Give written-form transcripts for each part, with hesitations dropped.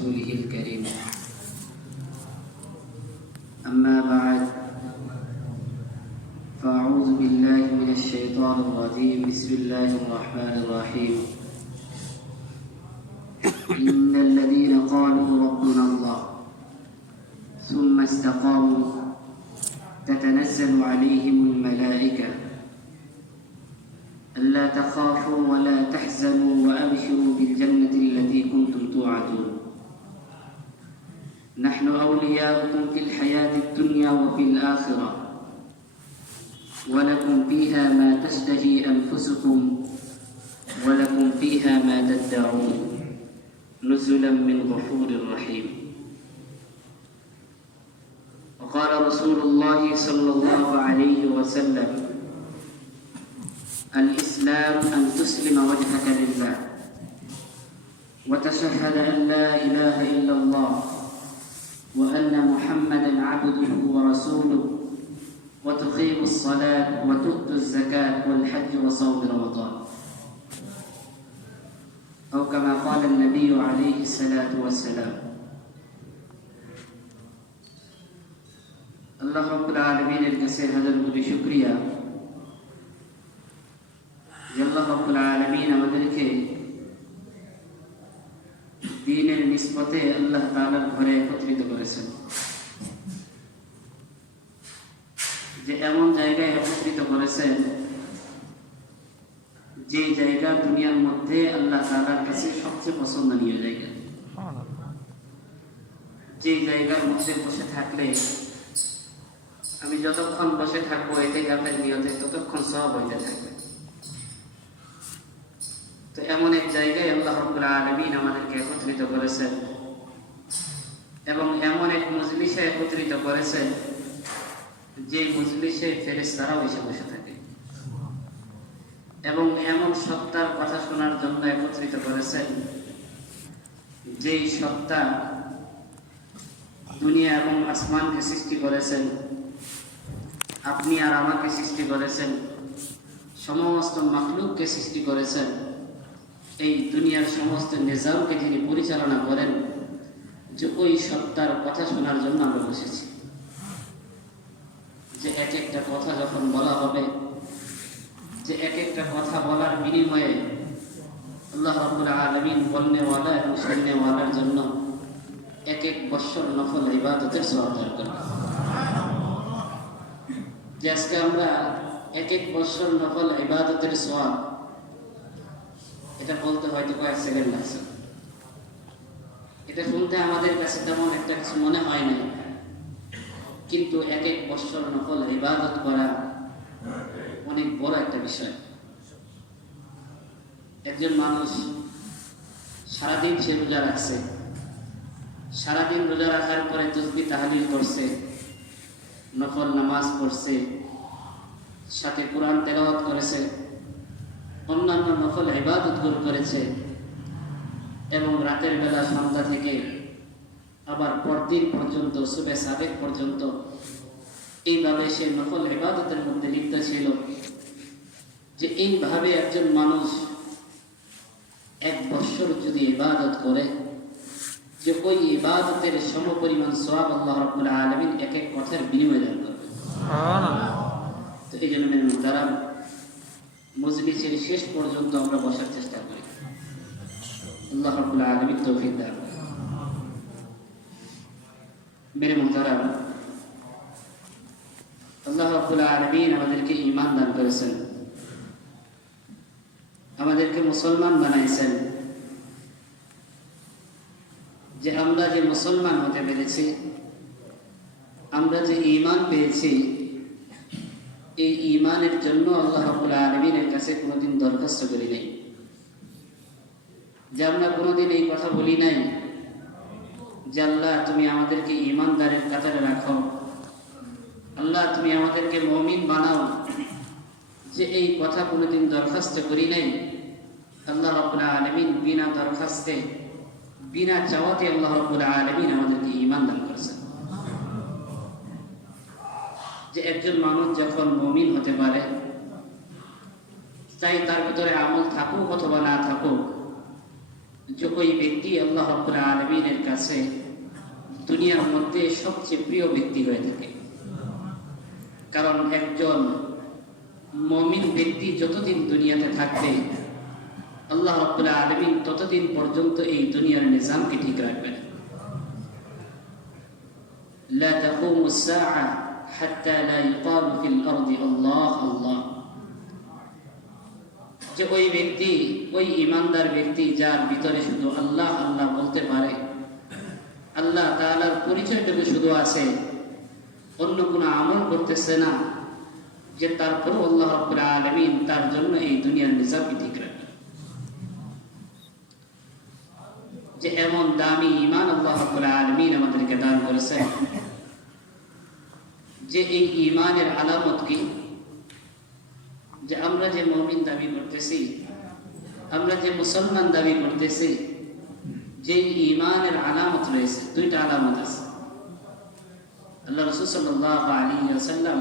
ورسوله الكريم. أما بعد، فأعوذ بالله من الشيطان الرجيم. بسم الله الرحمن الرحيم. إن الذين قالوا ربنا الله ثم استقاموا تتنزل عليهم الملائكة ألا تخافوا ولا تحزنوا وأبشروا بالجنة التي كنتم توعدون نحن أولياؤكم في الحياة الدنيا وفي الآخرة ولكم فيها ما تشتهي أنفسكم ولكم فيها ما تدعون نزلا من غفور رحيم. وقال رسول الله صلى الله عليه وسلم: الإسلام أن تسلم وجهك لله وتشهد أن لا إله إلا الله وأن محمدا عبده ورسوله وتقيم الصلاة وتؤتي الزكاة والحج وصوم رمضان، أو كما قال النبي عليه الصلاة والسلام. আল্লাহ রাব্বুল আলামিনের কাছে হাজার কোটি শুকরিয়া যে আল্লাহ রাব্বুল আলামিন আমাদেরকে দ্বীনের নিসবতে আল্লাহ তাআলার ঘরে একত্রিত করেছেন, যে এমন জায়গায় একত্রিত করেছেন যে জায়গা দুনিয়ার মধ্যে আল্লাহ তাআলার কাছে সবচেয়ে পছন্দনীয় জায়গা, যে জায়গার মধ্যে বসে থাকলে আমি যতক্ষণ বসে থাকবো এতে কাপের নিয়তে ততক্ষণ সওয়াব হইতে থাকবে। তো এমন এক জায়গায় আল্লাহ রাব্বুল আলামিন আমাদেরকে একত্রিত করেছেন এবং এমন এক মজলিসে একত্রিত করেছেন যে মজলিসে ফেরেশতারাও এসে বসে থাকে এবং এমন সত্তার কথা শোনার জন্য একত্রিত করেছেন যেই সত্তা দুনিয়া এবং আসমানকে সৃষ্টি করেছেন, আপনি আর আমাকে সৃষ্টি করেছেন, সমস্ত মাখলুককে সৃষ্টি করেছেন, এই দুনিয়ার সমস্ত নিজামকে যিনি পরিচালনা করেন, যে ওই সত্তার কথা শোনার জন্য আমরা বসেছি। যে এক একটা কথা যখন বলা হবে, যে এক একটা কথা বলার বিনিময়ে আল্লাহ রাব্বুল আলামিন বলনেওয়ালা এবং শুননেওয়ালার জন্য এক এক বৎসর নফল ইবাদতের সওয়াব দান করবেন। যে আজকে আমরা এক এক বৎসর নফল ইবাদতের সওয়াব, এটা বলতে হয়তো কয়েক সেকেন্ড লাগছে, এটা শুনতে আমাদের কাছে তেমন একটা কিছু মনে হয় না, কিন্তু এক এক বৎসর নফল ইবাদত করা অনেক বড় একটা বিষয়। একজন মানুষ সারাদিন সে রোজা রাখছে, সারাদিন রোজা রাখার পরে তাসবিহ তাহলিল করছে, নফল নামাজ পড়ছে, সাথে কোরআন তেলাওয়াত করেছে, অন্যান্য নফল ইবাদতগুলো করেছে এবং রাতের বেলা সন্ধ্যা থেকে আবার পরদিন পর্যন্ত সুবে সাদেক পর্যন্ত এইভাবে সে নফল ইবাদতের মধ্যে লিপ্ত ছিল। যে এইভাবে একজন মানুষ এক বৎসর যদি ইবাদত করে, যে ওই ইবাদতের সমপরিমাণ সওয়াব আল্লাহ রাব্বুল আলামিন এক এক কথার বিনিময়ে দান করবেন। তো এই জন্য মেরে মুহতারাম, মজলিসের শেষ পর্যন্ত আমরা বসার চেষ্টা করি। আল্লাহ রাব্বুল আলামিন তৌফিক দান করেন। মেরে মুহতারাম, আল্লাহ রাব্বুল আলামিন আমাদেরকে ঈমান দান করেছেন, আমাদেরকে মুসলমান বানাইছেন। যে আমরা যে মুসলমান হতে পেরেছি, আমরা যে ঈমান পেয়েছি, এই ঈমানের জন্য আল্লাহ রাব্বুল আলামিনের কাছে কোনোদিন দরখাস্ত করি নাই, যে আমরা কোনোদিন এই কথা বলি নাই যে আল্লাহ তুমি আমাদেরকে ঈমানদারের কাতারে রাখো, আল্লাহ তুমি আমাদেরকে মুমিন বানাও, যে এই কথা কোনোদিন দরখাস্ত করি নাই। আল্লাহ রাব্বুল আলামিন বিনা দরখাস্তে, বিনা চাওয়াতে আল্লাহ রাব্বুল আলামিন আমাদেরকে ঈমান দান করেছেন। যে একজন মানুষ যখন মুমিন হতে পারে, চাই তার ভিতরে আমল থাকুক অথবা না থাকুক, যে ওই ব্যক্তি আল্লাহ রাব্বুল আলামিনের কাছে দুনিয়ার মধ্যে সবচেয়ে প্রিয় ব্যক্তি হয়ে থাকে। কারণ একজন মুমিন ব্যক্তি যতদিন দুনিয়াতে থাকবে আল্লাহ রাব্বুল আলামিন ততদিন পর্যন্ত এই দুনিয়ার নিজামকে ঠিক রাখবেন। লা তাকুমু الساعة حتى لا يقال في الأرض الله الله। যে ওই ব্যক্তি, ওই ইমানদার ব্যক্তি যার ভিতরে শুধু আল্লাহ আল্লাহ বলতে পারে, আল্লাহ তাআলার পরিচয়টুকু শুধু আছে, অন্য কোনো আমল করতেছে না, যে তারপর আল্লাহ রাব্বুল আলামিন তার জন্য এই দুনিয়ার নিজামকে ঠিক রাখবে। যে এমন দামি ঈমান আল্লাহ রাব্বুল আলামিন আমাদেরকে দান করেছেন, যে এই ঈমানের আলামত কি? যে আমরা যে মুমিন দাবি করতেছি, আমরা যে মুসলমান দাবি করতেছি, যে ঈমানের আলামত রয়েছে, দুইটা আলামত আছে। আল্লাহ রাসূল সাল্লাল্লাহু আলাইহি ওয়াসাল্লাম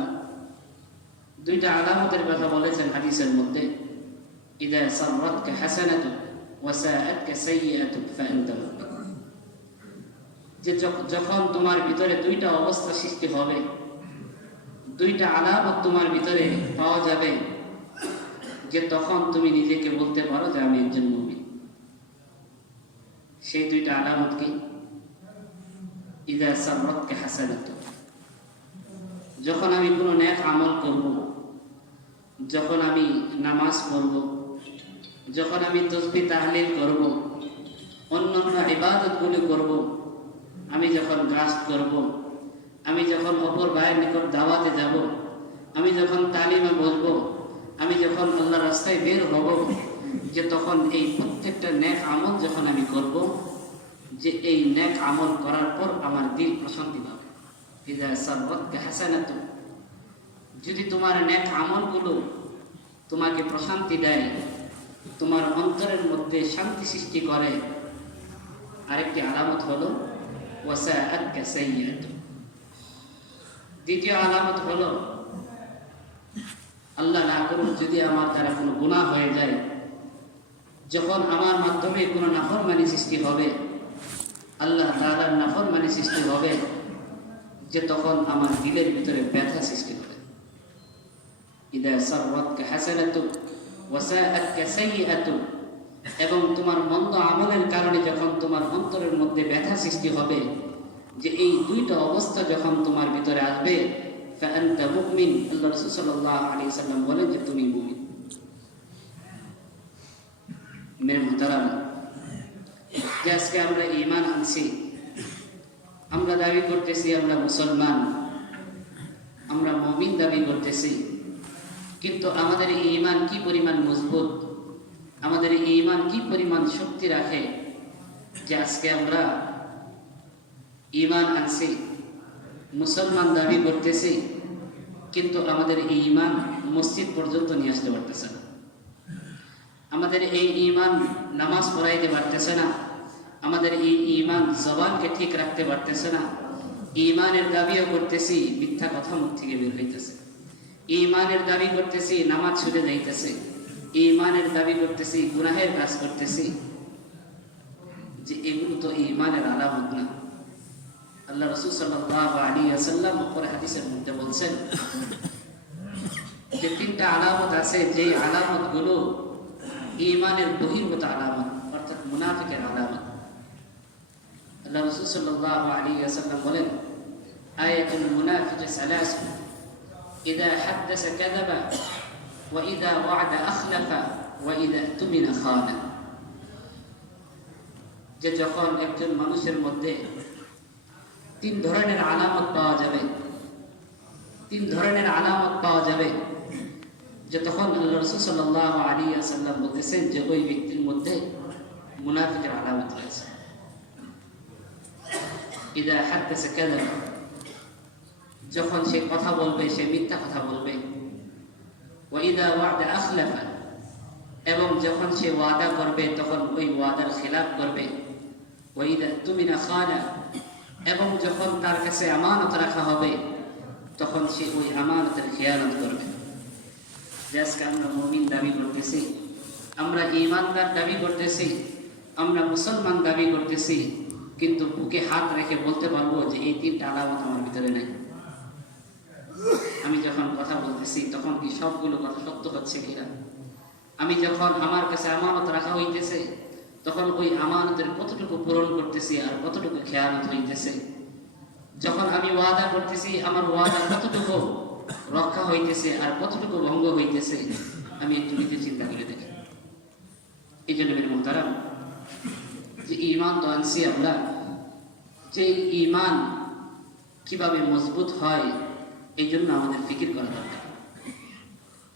দুইটা আলামতের কথা বলেছেন হাদিসের মধ্যে। ইযা সাররাতকা হাসানাতু ওয়া সাআতকা সাইয়্যাতু ফাআনতা মুমিন। যে যখন তোমার ভিতরে দুইটা অবস্থা সৃষ্টি হবে, দুইটা আলামত তোমার ভিতরে পাওয়া যাবে, যে তখন তুমি নিজেকে বলতে পারো যে আমি একজন মুমিন। সেই দুইটা আলামত কি? ইযা সাররাতকা হাসানাতু, যখন আমি কোনো নেক আমল করব, যখন আমি নামাজ পড়ব, যখন আমি তাসবিহ তাহলিল করব, অন্যান্য ইবাদতগুলো করব, আমি যখন কাজ করব, আমি যখন অপর ভাইয়ের নিকট দাওয়াতে যাব, আমি যখন তালিমে বসবো, আমি যখন আল্লাহর রাস্তায় বের হব, যে তখন এই প্রত্যেকটা নেক আমল যখন আমি করব, যে এই নেক আমল করার পর আমার দিল প্রশান্তি পাবে। ইযা সাররাতকা হাসানাতু, যদি তোমার নেক আমলগুলো তোমাকে প্রশান্তি দেয়, তোমার অন্তরের মধ্যে শান্তি সৃষ্টি করে, আরেকটি আলামত হলো ওয়া সাআতকা সাইয়্যাতু। দ্বিতীয় আলামত হলো, আল্লাহ না করুন যদি আমার দ্বারা কোনো গুনাহ হয়ে যায়, যখন আমার মাধ্যমে কোনো নাফরমানি সৃষ্টি হবে, আল্লাহ তাআলার নাফরমানি সৃষ্টি হবে, যে তখন আমার দিলের ভিতরে ব্যথা সৃষ্টি হবে। ইযা সাররাতকা হাসানাতু ওয়া সাআতকা সাইয়্যাতু, এবং তোমার মন্দ আমলের কারণে যখন তোমার অন্তরের মধ্যে ব্যথা সৃষ্টি হবে, যে এই দুইটা অবস্থা যখন তোমার ভিতরে আসবে, ফাআনতা মুমিন। আল্লাহ রাসূল সাল্লাল্লাহু আলাইহি সাল্লাম বলেন যে তুমি মুমিন। মেরে মুহতারাম, যে আজকে আমরা ঈমান আনছি, আমরা দাবি করতেছি আমরা মুসলমান, আমরা মুমিন দাবি করতেছি, কিন্তু আমাদের ঈমান কি পরিমাণ মজবুত, আমাদের ঈমান কি পরিমাণ শক্তি রাখে, যে আজকে আমরা ঈমান আনছি, মুসলমান দাবি করতেছি, কিন্তু আমাদের এই ঈমান মসজিদ পর্যন্ত নিয়ে আসতে পারতেছে না। আমাদের এই ঈমান নামাজ পড়াইতে পারতেছে না, আমাদের এই ঈমান জবানকে ঠিক রাখতে পারতেছে না। ঈমানের দাবিও করতেছি, মিথ্যা কথা মুখ থেকে বের হইতেছে। ঈমানের দাবি করতেছি, নামাজ ছুটে যাইতেছে। ঈমানের দাবি করতেছি, গুনাহের কাজ করতেছি, যে এগুলো তো ঈমানের আলামত না। আল্লাহ রাসূল সাল্লাল্লাহু আলাইহি ওয়াসাল্লাম পরে হাদিসের মধ্যে বলছেন যে তিনটা আলামত আছে, যে আলামতগুলো ঈমানের বহির্ভূত আলামত, অর্থাৎ মুনাফিকের আলামত। আল্লাহ রাসূল সাল্লাল্লাহু আলাইহি ওয়াসাল্লাম বলেন, আয়াতুল মুনাফিক সালাস, ইযা হাদাসা কাযাবা ওয়া ইযা ওয়া'দা আখলাফা ওয়া ইযা তুমিনা খানা। যে যখন একজন মানুষের মধ্যে তিন ধরনের আলামত পাওয়া যাবে, তিন ধরনের আলামত পাওয়া যাবে, যে তখন আল্লাহ রাসূল সাল্লাল্লাহু আলাইহি ওয়াসাল্লাম বলতেছেন যে ওই ব্যক্তির মধ্যে মুনাফিকের আলামত রয়েছে। ইযা হাদাসা কাযাবা, যখন সে কথা বলবে সে মিথ্যা কথা বলবে। ওয়া ইযা ওয়া'দা আখলাফা, এবং যখন সে ওয়াদা করবে তখন ওই ওয়াদার খিলাফ করবে। ওয়া ইযা তুমিনা খানা, এবং যখন তার কাছে আমানত রাখা হবে তখন সে ওই আমানতের খেয়ানত করবে। যে আজকে আমরা মুমিন দাবি করতেছি, আমরা ঈমানদার দাবি করতেছি, আমরা মুসলমান দাবি করতেছি, কিন্তু বুকে হাত রেখে বলতে পারবো যে এই 3টা আলামত আমার ভিতরে নাই। আমি যখন কথা বলতেছি তখন কি সবগুলো কথা সত্য হচ্ছে কিনা? আমি যখন আমার কাছে আমানত রাখা হইতেছে তখন ওই আমানতের কতটুকু পূরণ করতেছি আর কতটুকু খেয়ানত হইতেছে? যখন আমি ওয়াদা করতেছি আমার ওয়াদা কতটুকু রক্ষা হইতেছে আর কতটুকু ভঙ্গ হইতেছে? আমি একটু নিজে চিন্তা করে দেখি। এই জন্য মেরে মোহতারাম, যে ঈমান তো আনছি আমরা, যে ঈমান কিভাবে মজবুত হয় এই জন্য আমাদের ফিকির করা দরকার।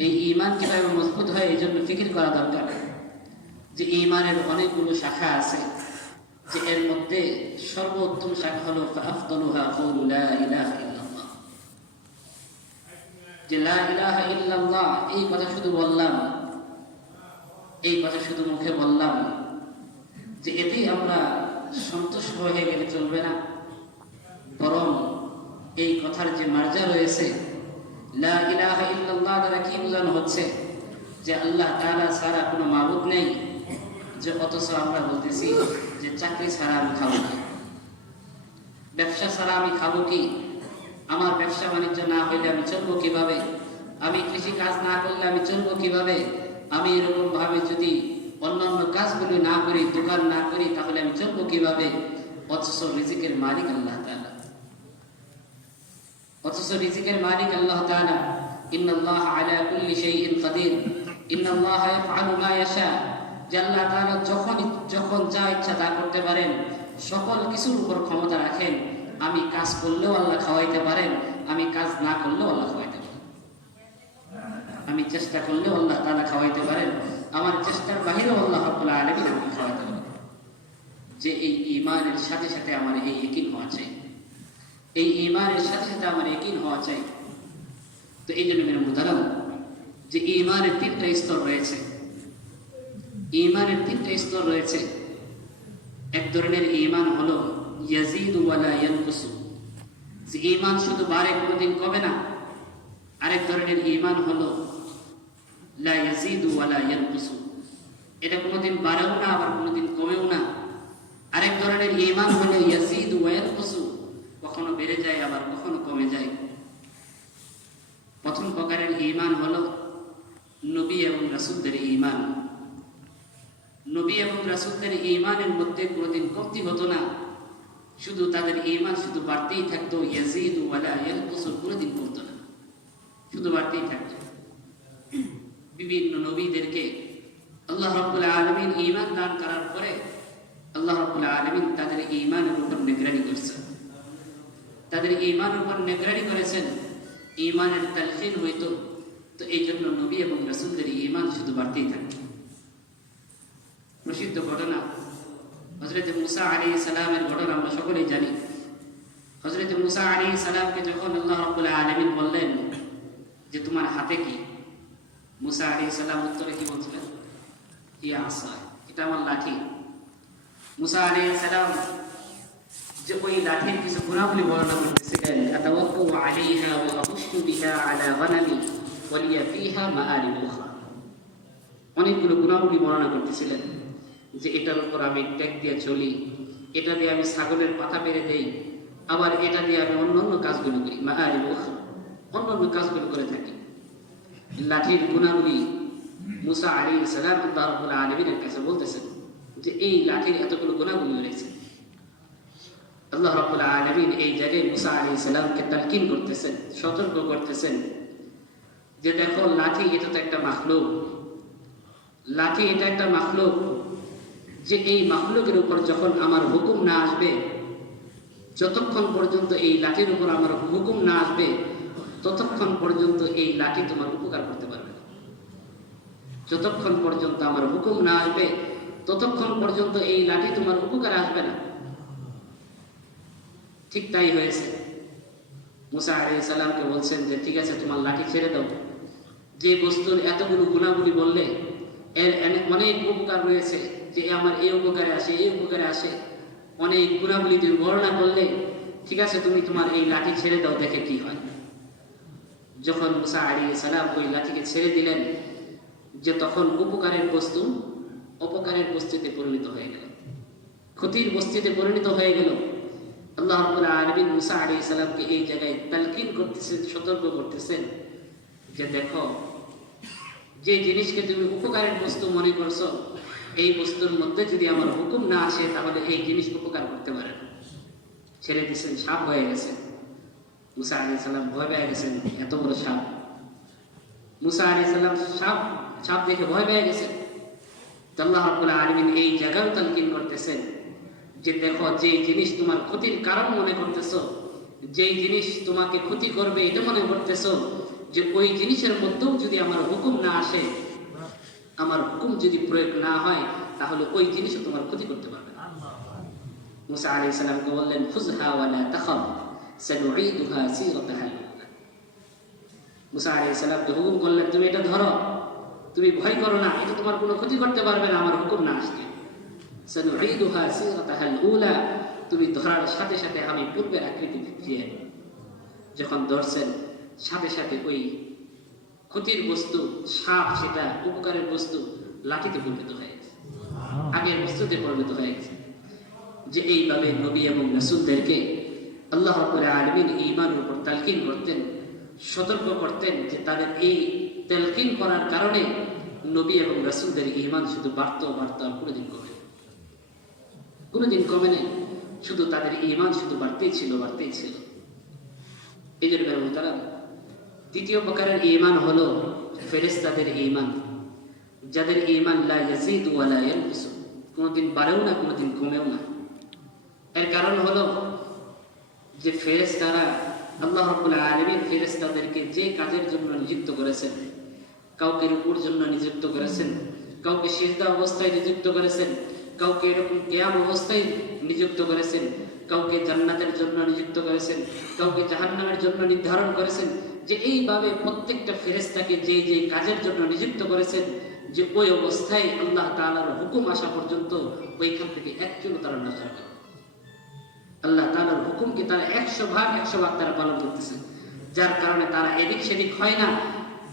এই ঈমান কিভাবে মজবুত হয় এই জন্য ফিকির করা দরকার। যে ঈমানের অনেকগুলো শাখা আছে, যে এর মধ্যে সর্বোত্তম শাখা হলো ফাআফদালুহা কাউলু লা ইলাহা ইল্লাল্লাহ। যে লা ইলাহা ইল্লাল্লাহ এই কথা শুধু বললাম, এই কথা শুধু মুখে বললাম, যে এতেই আমরা সন্তুষ্ট হয়ে গেলে চলবে না, বরং এই কথার যে মার্জা রয়েছে, লা ইলাহা ইল্লাল্লাহ দ্বারা কি বোঝানো হচ্ছে? যে আল্লাহ তাআলা ছাড়া কোনো মাবুদ নেই। যে অথচ আমরা বলতেছি যে চাকরি ছাড়া আমি খাবো কি, ব্যবসা ছাড়া আমি খাবো কি, আমার ব্যবসা বাণিজ্য না হইলে আমি চলবো কিভাবে, আমি কৃষি কাজ না করলে আমি চলবো কিভাবে, আমি এরকম ভাবে যদি অন্যান্য কাজগুলো না করি, দোকান না করি, তাহলে আমি চলবো কিভাবে? অথচ রিজিকের মালিক আল্লাহ তাআলা, অথচ রিজিকের মালিক আল্লাহ তাআলা। ইন্নাল্লাহা আলা কুল্লি শাইইন কাদির, ইন্নাল্লাহা ইয়াফআলু মা ইয়াশা। যে আল্লাহ তাআলা যখন যা ইচ্ছা তা করতে পারেন, সকল কিছুর উপর ক্ষমতা রাখেন। আমি কাজ করলেও আল্লাহ খাওয়াইতে পারেন, আমি কাজ না করলেও আল্লাহ খাওয়াইতে পারেন, আমি চেষ্টা করলেও আল্লাহ তাআলা খাওয়াইতে পারেন, আমার চেষ্টার বাহিরেও আল্লাহ রাব্বুল আলামিন আমাকে খাওয়াইতে পারেন। যে এই ঈমানের সাথে সাথে আমার এই ইয়াকিন হওয়া চাই, এই ঈমানের সাথে সাথে আমার ইয়াকিন হওয়া চাই। তো এই জন্য মেরে মুহতারাম, যে ঈমানের 3টা স্তর রয়েছে, ঈমানের 3টা স্তর রয়েছে। এক ধরনের ঈমান হলো ইয়াজিদু ওয়া লা ইয়ানকুসু, যে ঈমান শুধু বাড়ে কোনোদিন কমে না। আরেক ধরনের ঈমান হলো লা ইয়াজিদু ওয়া লা ইয়ানকুসু, এটা কোনোদিন বাড়েও না আবার কোনোদিন কমেও না। আরেক ধরনের ঈমান হলো ইয়াজিদু ওয়া ইয়ানকুসু, কখনো বেড়ে যায় আবার কখনো কমে যায়। প্রথম প্রকারের ঈমান হলো নবী এবং রাসূলদের ঈমান। নবী এবং রাসূলদের ঈমানের মধ্যে কোনোদিন কমতি হতো না, শুধু তাদের ঈমান শুধু বাড়তেই থাকতো, ইয়াজিদু ওয়া লা ইয়ানকুসু, কোনোদিন কমতো না, শুধু বাড়তেই থাকতো। বিভিন্ন নবীদেরকে আল্লাহ রাব্বুল আলামিন ঈমান দান করার পরে আল্লাহ রাব্বুল আলামিন তাদের ঈমানের উপর নিগরানি করেছেন, তাদের ঈমানের উপর নিগরানি করেছেন, ঈমানের তালকিন হইতো। তো এই জন্য নবী এবং রাসূলদের ঈমান শুধু বাড়তেই থাকতো। প্রসিদ্ধ ঘটনা হযরত মুসা আলাইহিস সালামের ঘটনা আমরা সকলেই জানি। হযরত মুসা আলাইহিস সালামকে যখন আল্লাহ রাব্বুল আলামিন বললেন যে তোমার হাতে কি, মুসা আলাইহিস সালাম উত্তরে কি বলছিলেন? ইয়া আসা, এটা আমার লাঠি। মুসা আলাইহিস সালাম যে ওই লাঠির কিছু গুণাবলী বর্ণনা করতেছিলেন, আতাওয়াক্কাউ আলাইহা ওয়া আখুশু বিহা আলা গনামি ওয়া লিয়া ফিহা মাআরিব উখরা। অনেকগুলো গুণাবলী বর্ণনা করতেছিলেন, যে এটার উপর আমি ট্যাগ দিয়ে চলি, এটা দিয়ে আমি ছাগলের পাতা পেরে দেই, আবার এটা দিয়ে আমি অন্যান্য কাজগুলো করি, মাআরিব উখরা, অন্যান্য কাজগুলো করে থাকি। লাঠির গুণাবলী মুসা আলাইহিস সালাম আল্লাহ রাব্বুল আলামিনের কাছে বলতেছেন যে এই লাঠির এতগুলো গুণাবলী রয়েছে। আল্লাহ রাব্বুল আলামিন এই জায়গায় মুসা আলাইহিস সালামকে তালকিন করতেছেন, সতর্ক করতেছেন যে দেখো লাঠি এটা তো একটা মাখলুক, লাঠি এটা একটা মাখলুক, যে এই মাখলুকের উপর যখন আমার হুকুম না আসবে, যতক্ষণ পর্যন্ত এই লাঠির উপর আমার হুকুম না আসবে ততক্ষণ পর্যন্ত এই লাঠি তোমার উপকার করতে পারবে না। যতক্ষণ পর্যন্ত আমার হুকুম না আসবে ততক্ষণ পর্যন্ত এই লাঠি তোমার উপকার আসবে না। ঠিক তাই হয়েছে। মুসা আলাইহিস সালামকে বলছেন যে ঠিক আছে তোমার লাঠি ছেড়ে দাও, যে বস্তুর এতগুলো গুণাবলী বললে এর অনেক উপকার রয়েছে, যে আমার এই উপকারে আসে, এই উপকারে আসে, অনেক গুণাবলী তুমি বর্ণনা করলে, ঠিক আছে তুমি তোমার এই লাঠি ছেড়ে দাও, দেখে কি হয়। যখন মুসা আলাইহিস সালাম ওই লাঠিকে ছেড়ে দিলেন, যে তখন উপকারের বস্তু অপকারের বস্তুতে পরিণত হয়ে গেল। ক্ষতির বস্তিতে পরিণত হয়ে গেল। আল্লাহ রাব্বুল আলামিন মুসা আলাইহিস সালামকে এই জায়গায় তালকিন করতেছেন, সতর্ক করতেছেন যে দেখো, যে জিনিসকে তুমি উপকারের বস্তু মনে করছো, এই বস্তুর মধ্যে যদি আমার হুকুম না আসে তাহলে এই জিনিস উপকার করতে পারে না। ছেড়ে দিয়েছেন, সাপ হয়ে গেছে। মুসা আলাইহিস সালাম ভয় পেয়ে গেছেন, এত বড় সাপ। মুসা আলাইহিস সালাম সাপ দেখে ভয় পেয়ে গেছেন। আল্লাহ রাব্বুল আলামিন এই জায়গায় তালকিন করতেছেন যে দেখো, যে জিনিস তোমার ক্ষতির কারণ মনে করতেছো, যেই জিনিস তোমাকে ক্ষতি করবে এটা মনে করতেছো, যে ওই জিনিসের মধ্যেও যদি আমার হুকুম না আসে, আমার হুকুম যদি প্রয়োগ না হয়, তাহলে ওই জিনিসও তোমার ক্ষতি করতে পারবে না। মুসা আলাইহিস সালামকে বললেন, খুযহা ওয়া লা তাখাফ সানুঈদুহা সিরাতাহা। মুসা আলাইহিস সালামকে হুকুম করলেন, তুমি এটা ধরো, তুমি ভয় করো না, এটা তোমার কোনো ক্ষতি করতে পারবে না আমার হুকুম না আসলে। সানুঈদুহা সিরাতাহা আল-উলা, তুমি ধরার সাথে সাথে আমি পূর্বের আকৃতি ফিরিয়ে। যখন ধরছেন সাথে সাথে ওই ক্ষতির বস্তু সাপ, সেটা উপকারের বস্তু লাঠিতে পরিণত হয়ে গেছে, আগের বস্তুতে পরিণত হয়ে গেছে। যে এইভাবে নবী এবং রাসূলদেরকে আল্লাহ রাব্বুল আলামিন ঈমানের উপর তালকিন করতেন, সতর্ক করতেন যে তাদের এই তালকিন করার কারণে নবী এবং রাসূলদের ঈমান শুধু বাড়তো বাড়তো, আর কোনোদিন কমে নাই। শুধু তাদের ঈমান শুধু বাড়তেই ছিল, বাড়তেই ছিল। এই জন্য তারা দ্বিতীয় প্রকারের ঈমান হলো ফেরেশতাদের ঈমান, যাদের ঈমান লা ইয়াজিদু ওয়া লা ইয়ানকুসু, কোনোদিন বাড়েও না, কোনোদিন কমেও না। এর কারণ হলো যে ফেরেশতারা, আল্লাহ রাব্বুল আলামিন ফেরেশতাদেরকে যে কাজের জন্য নিযুক্ত করেছেন, কাউকে রুকুর জন্য নিযুক্ত করেছেন, কাউকে সিজদা অবস্থায় নিযুক্ত করেছেন, কাউকে এরকম কিয়াম অবস্থায় নিযুক্ত করেছেন, কাউকে জান্নাতের জন্য নিযুক্ত করেছেন, কাউকে জাহান্নামের জন্য নির্ধারণ করেছেন। যে এইভাবে প্রত্যেকটা ফেরেশতাকে যে যে কাজের জন্য নিযুক্ত করেছেন, যে ওই অবস্থায় আল্লাহ তাআলার হুকুম আসা পর্যন্ত ওইখান থেকে একচুলও তারা নজর করে। আল্লাহ তাআলার হুকুমকে তারা 100% তারা পালন করতেছে, যার কারণে তারা এদিক সেদিক হয় না।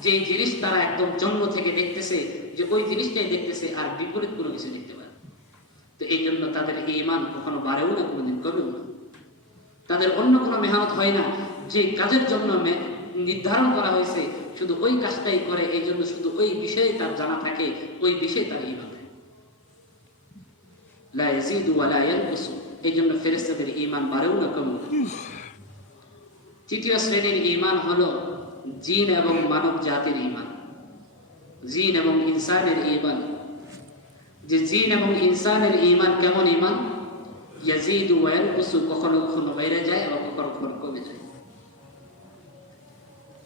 যে জিনিস তারা একদম জন্ম থেকে দেখতেছে, যে ওই জিনিসটাই দেখতেছে, আর বিপরীত কোনো কিছু দেখতে পারে। তো এই জন্য তাদের ঈমান কখনো বাড়েও না, কোনোদিন কমেও না। তাদের অন্য কোনো মেহনত হয় না, যে কাজের জন্য নির্ধারণ করা হয়েছে শুধু ওই কাজটাই করে। এই জন্য শুধু ওই বিষয়ে তার জানা থাকে, ওই বিষয়ে তার ঈমান লা ইয়াজিদু ওয়া লা ইয়ানকুসু। এই জন্য ফেরেশতাদের ঈমান বাড়েও না, কমেও না। তৃতীয় শ্রেণীর ঈমান হলো জিন এবং মানব জাতির ঈমান, জিন এবং ইনসানের ঈমান। যে জিন এবং ইনসানের ঈমান কেমন ঈমান? ইয়াজিদু ওয়া ইয়ানকুসু, কখনো কখনো বেড়ে যায় এবং কখনো কখনো কমে যায়।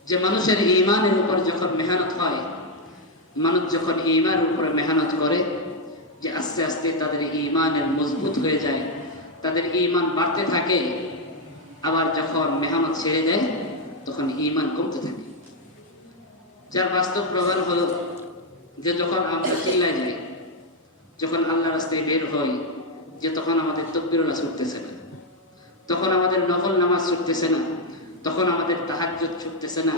যে মানুষের ঈমানের উপর যখন মেহনত হয়, মানুষ যখন ঈমানের উপর মেহনত করে, যে আস্তে আস্তে তাদের ঈমানের মজবুত হয়ে যায়, তাদের ঈমান বাড়তে থাকে। আবার যখন মেহনত ছেড়ে দেয়, তখন ঈমান কমতে থাকে। যার বাস্তব প্রমাণ হলো যে যখন আমরা চিল্লায় যাই, যখন আল্লাহর রাস্তায় বের হই, যে তখন আমাদের তাকবীরুল্লাহ ছুটতেছে না, তখন আমাদের নফল নামাজ ছুটতেছে না, তখন আমাদের তাহাজ্জুদ ছুটতেছে না,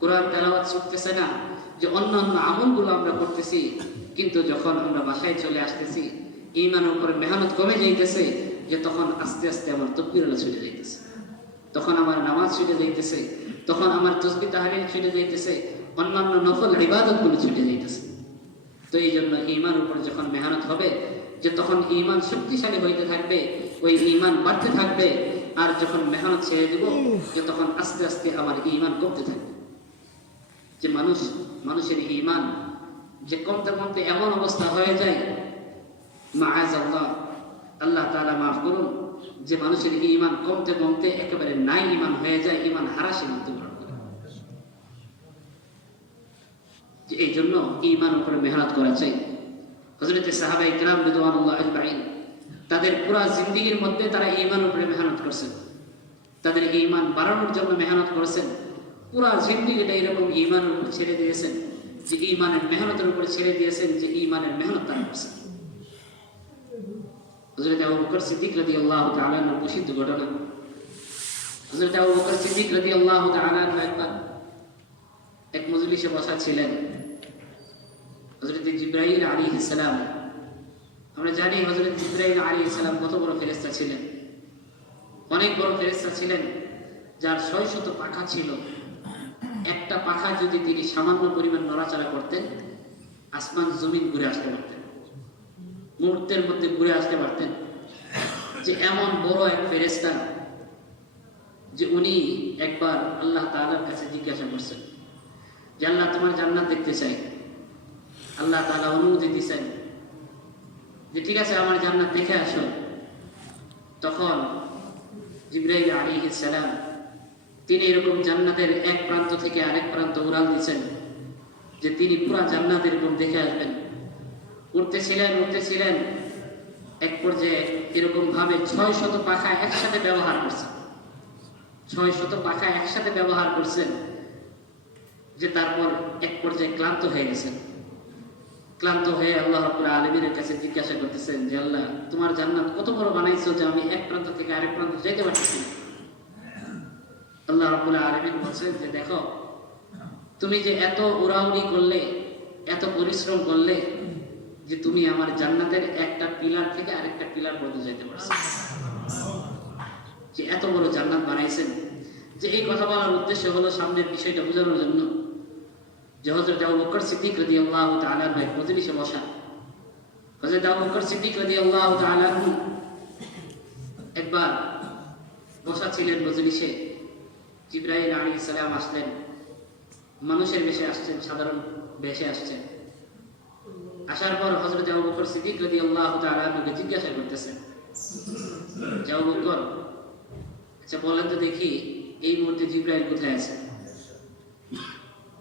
কোরআন তেলাওয়াত ছুটতেছে না, যে অন্যান্য আমলগুলো আমরা করতেছি। কিন্তু যখন আমরা বাসায় চলে আসতেছি, ঈমানের উপরে মেহনত কমে যাইতেছে, যে তখন আস্তে আস্তে আমার তাকবীরুল্লাহ ছুটে যাইতেছে, তখন আমার নামাজ ছুটে যাইতেছে, তখন আমার তাসবিহ তাহলিল ছুটে যাইতেছে, অন্যান্য নফল ইবাদতগুলো ছুটে যাইতেছে। তো এই জন্য ঈমানের উপর যখন মেহনত হবে, যে তখন ঈমান শক্তিশালী হইতে থাকবে, ওই ঈমান বাড়তে থাকবে। আর যখন মেহনত ছেড়ে দিব, যে তখন আস্তে আস্তে আমার ঈমান কমতে থাকবে। যে মানুষের ঈমান যে কমতে কমতে এমন অবস্থা হয়ে যায়, মাআযাল্লাহ, আল্লাহ তাআলা মাফ করুন, যে মানুষের ঈমান কমতে কমতে একেবারে নাই ঈমান হয়ে যায়, ঈমান হারাসে মৃত্যুবরণ করে। যে এই জন্য ঈমান উপরে মেহনত করা চাই। হযরত সাহাবায়ে কিরাম রাদিয়াল্লাহু আজমাইন তাদের পুরা জিন্দেগীর মধ্যে তারা ঈমান উপরে মেহনত করেছেন, তাদের ঈমান বাড়ানোর জন্য মেহনত করেছেন। পুরা জিন্দেগীটা এরকম ঈমানের উপর ছেড়ে দিয়েছেন, যে ঈমানের মেহনতের উপর ছেড়ে দিয়েছেন, যে ঈমানের মেহনত তারা করেছেন। হযরত আবু বকর সিদ্দিক রাদিয়াল্লাহু তাআলা এর প্রসিদ্ধ ঘটনা। হযরত আবু বকর সিদ্দিক রাদিয়াল্লাহু তাআলা একবার এক মজলিসে বসা ছিলেন। হযরত জিবরাইল আলাইহিস সালাম আমরা জানি হযরত জিবরাইল আলাইহিস সালাম কত বড় ফেরেশতা ছিলেন, অনেক বড় ফেরেশতা ছিলেন, যার 600 পাখা ছিল। একটা পাখা যদি তিনি সামান্য পরিমাণ নড়াচড়া করতেন, আসমান জমিন ঘুরে আসতে পারতেন, মুহূর্তের মধ্যে ঘুরে আসতে পারতেন। যে এমন বড় এক ফেরেশতা যে উনি একবার আল্লাহ তাআলার কাছে জিজ্ঞাসা করছেন যে আল্লাহ তোমার জান্নাত দেখতে চাই। আল্লাহ তাআলা অনুমতি দিয়েছেন যে ঠিক আছে আমার জান্নাত দেখে আসো। তখন জিবরাইল আলাইহিস সালাম তিনি এরকম জান্নাতের এক প্রান্ত থেকে আরেক প্রান্ত উড়াল দিয়েছেন যে তিনি পুরা জান্নাত এরকম দেখে আসবেন। উঠতেছিলেন, এক পর্যায়ে এরকম ভাবে 600 পাখা একসাথে ব্যবহার করছেন, 600 পাখা একসাথে ব্যবহার করছেন যে তারপর এক পর্যায়ে ক্লান্ত হয়ে গেছেন। ক্লান্ত হয়ে আল্লাহ রাব্বুল আলামিনের কাছে জিজ্ঞাসা করতেছেন যে আল্লাহ তোমার জান্নাত কত বড় বানাইছো যে আমি এক প্রান্ত থেকে আরেক প্রান্ত যেতে পারতেছি না। আল্লাহ রাব্বুল আলামিন বলছেন যে দেখো তুমি যে এত উড়াউড়ি করলে, এত পরিশ্রম করলে যে তুমি আমার জান্নাতের একটা পিলার থেকে আরেকটা পিলার পর্যন্ত যেতে পারছো। যে এত বড় জান্নাত বানাইছেন। যে এই কথা বলার উদ্দেশ্য হলো সামনের বিষয়টা বোঝানোর জন্য যে হযরত আবু বকর সিদ্দিক রাদিয়াল্লাহু তাআলা এক মজলিসে বসা। হযরত আবু বকর সিদ্দিক রাদিয়াল্লাহু তাআলা একবার বসা ছিলেন মজলিসে, জিবরাইল আলাইহিস সালাম আসলেন, মানুষের বেশে আসছেন, সাধারণ বেশে আসছেন। আসার পর হযরত আবু বকর সিদ্দিক রাদিয়াল্লাহু তাআলা কে জিজ্ঞাসা করতেছেন যে আবু বকর আচ্ছা বলেন তো দেখি এই মুহূর্তে জিবরাইল কোথায় আছে?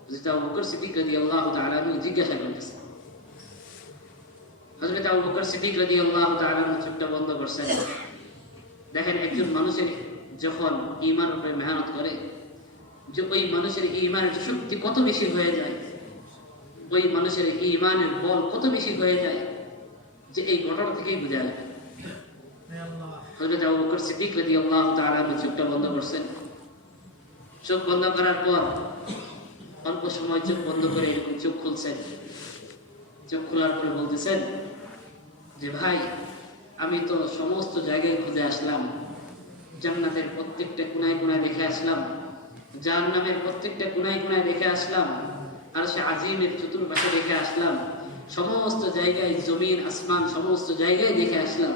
হযরত আবু বকর সিদ্দিক রাদিয়াল্লাহু তাআলা জিজ্ঞাসা করতেছেন। হযরত আবু বকর সিদ্দিক রাদিয়াল্লাহু তাআলা চোখটা বন্ধ করছেন। দেখেন একজন মানুষের যখন ঈমানের উপরে মেহনত করে যে ওই মানুষের ঈমানের শক্তি কত বেশি হয়ে যায়, ওই মানুষের ঈমানের বল কত বেশি হয়ে যায় যে এই ঘটনা থেকেই বোঝা যায়। হযরত আবু বকর সিদ্দিক রাদিয়াল্লাহু তাআলা চোখটা বন্ধ করছেন। চোখ বন্ধ করার পর অল্প সময় চোখ বন্ধ করে এরকম চোখ খুলছেন। চোখ খোলার পরে বলতেছেন যে ভাই আমি তো সমস্ত জায়গায় খুঁজে আসলাম, জান্নাতের প্রত্যেকটা কোনায় কোনায় দেখে আসলাম, জাহান্নামের প্রত্যেকটা কোনায় কোনায় দেখে আসলাম, আরশে আজিমের চতুর্পাশে দেখে আসলাম, সমস্ত জায়গায় জমিন আসমান সমস্ত জায়গায় দেখে আসলাম,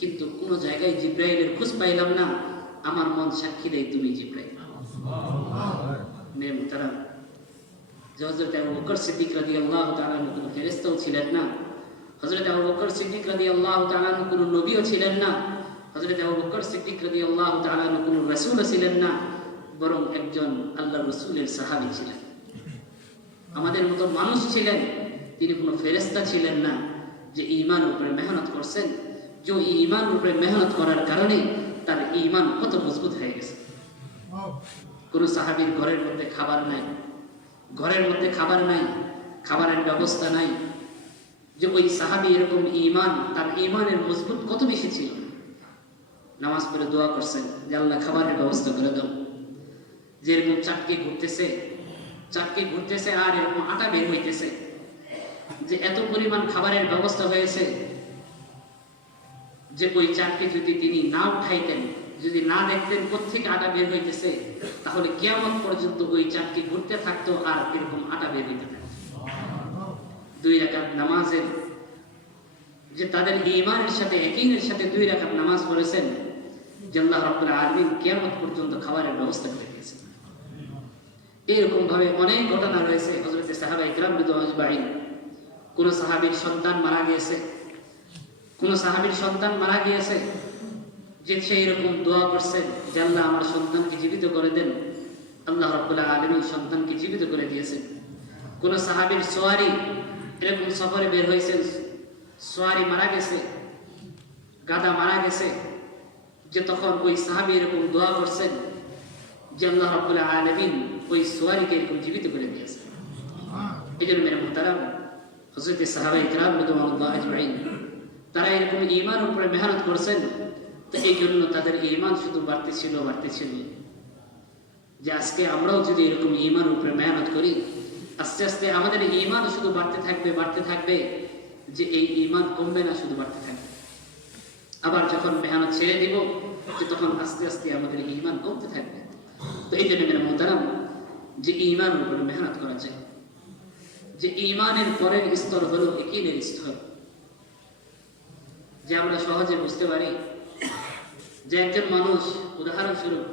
কিন্তু কোন জায়গায় জিবরাইলের খোঁজ পাইলাম না। আমার মন সাক্ষী দেয় তুমি জিবরাইল। মেয়ে মুহতারাম, হযরত আবু বকর সিদ্দিক রাদিয়াল্লাহু তাআলা কোনো ফেরেশতাও ছিলেন না। হযরত আবু বকর সিদ্দিক রাদিয়াল্লাহু তাআলা কোনো নবীও ছিলেন না। হযরত আবু বকর সিদ্দিক রাদিয়াল্লাহু তাআলা কোনো রাসূলও ছিলেন না, বরং একজন আল্লাহর রাসূলের সাহাবী ছিলেন, আমাদের মতো মানুষ ছিলেন। তিনি কোনো ফেরেশতা ছিলেন না। যে ঈমানের উপরে মেহনত করছেন, যে ঈমানের উপরে মেহনত করার কারণে তার ঈমান কত মজবুত হয়ে গেছে। কোন সাহাবীর ঘরের মধ্যে খাবার নাই, খাবারের ব্যবস্থা নাই, যে ওই সাহাবী এরকম ঈমান, তার ঈমানের মজবুত কত বেশি ছিল। নামাজ পড়ে দোয়া করছেন যে আল্লাহ খাবারের ব্যবস্থা করে দাও। যে এরকম চাটকে ঘুরতেছে আর এরকম আটা বের হইতেছে, যে এত পরিমাণ খাবারের ব্যবস্থা হয়েছে যে ওই চাটকে যদি তিনি না উঠাইতেন, যদি না দেখতেন কোত্থেকে আটা বের হইতেছে, তাহলে কিয়ামত পর্যন্ত ওই চাটকে ঘুরতে থাকতো আর এরকম আটা বের হইতে থাকতো। 2 রাকাত নামাজের যে তাদের ঈমানের সাথে ইয়াকিনের সাথে 2 রাকাত নামাজ পড়েছেন, যে আল্লাহ রাব্বুল আলামিন কিয়ামত পর্যন্ত খাবারের ব্যবস্থা করে দিয়েছেন। এরকম ভাবে অনেক ঘটনা রয়েছে। হযরত সাহাবায়ে কিরাম রাদিয়াল্লাহু আজমাইন, কোন সাহাবীর সন্তান মারা গিয়েছে, যে সে এরকম দোয়া করছেন যে আল্লাহ আমার সন্তানকে জীবিত করে দেন। আল্লাহ রাব্বুল আলামিন সন্তানকে জীবিত করে দিয়েছেন। কোন সাহাবীর সোয়ারি এরকম সফরে বের হয়েছেন, সোয়ারি মারা গেছে, গাদা মারা গেছে, যে তখন ওই সাহাবী এরকম দোয়া করছেন যে আল্লাহ রাব্বুল আলামিন ওই সোয়ারিকে এরকম জীবিত করে দিয়েছেন। এই জন্য মেরে মুহতারাম, হযরত সাহাবায়ে কিরাম রাদিয়াল্লাহু আজমাইন তারা এরকম ঈমানের উপরে মেহনত করছেন। তো এই জন্য তাদের ঈমান শুধু বাড়তেছিল। যে আজকে আমরাও যদি এরকম ঈমানের উপরে মেহনত করি, আস্তে আস্তে আমাদের ঈমান শুধু বাড়তে থাকবে। যে এই ঈমান কমবে না, শুধু বাড়তে থাকবে। আবার যখন মেহনত ছেড়ে দিব, যে তখন আস্তে আস্তে আমাদের ঈমান কমতে থাকবে। তো এই জন্য মেরা মুহতারাম, যে ঈমানের উপরে মেহনত করা যায়, যে ঈমানের পরের স্তর হলো ইয়াকিনের স্তর। যে আমরা সহজে বুঝতে পারি যে একজন মানুষ, উদাহরণস্বরূপ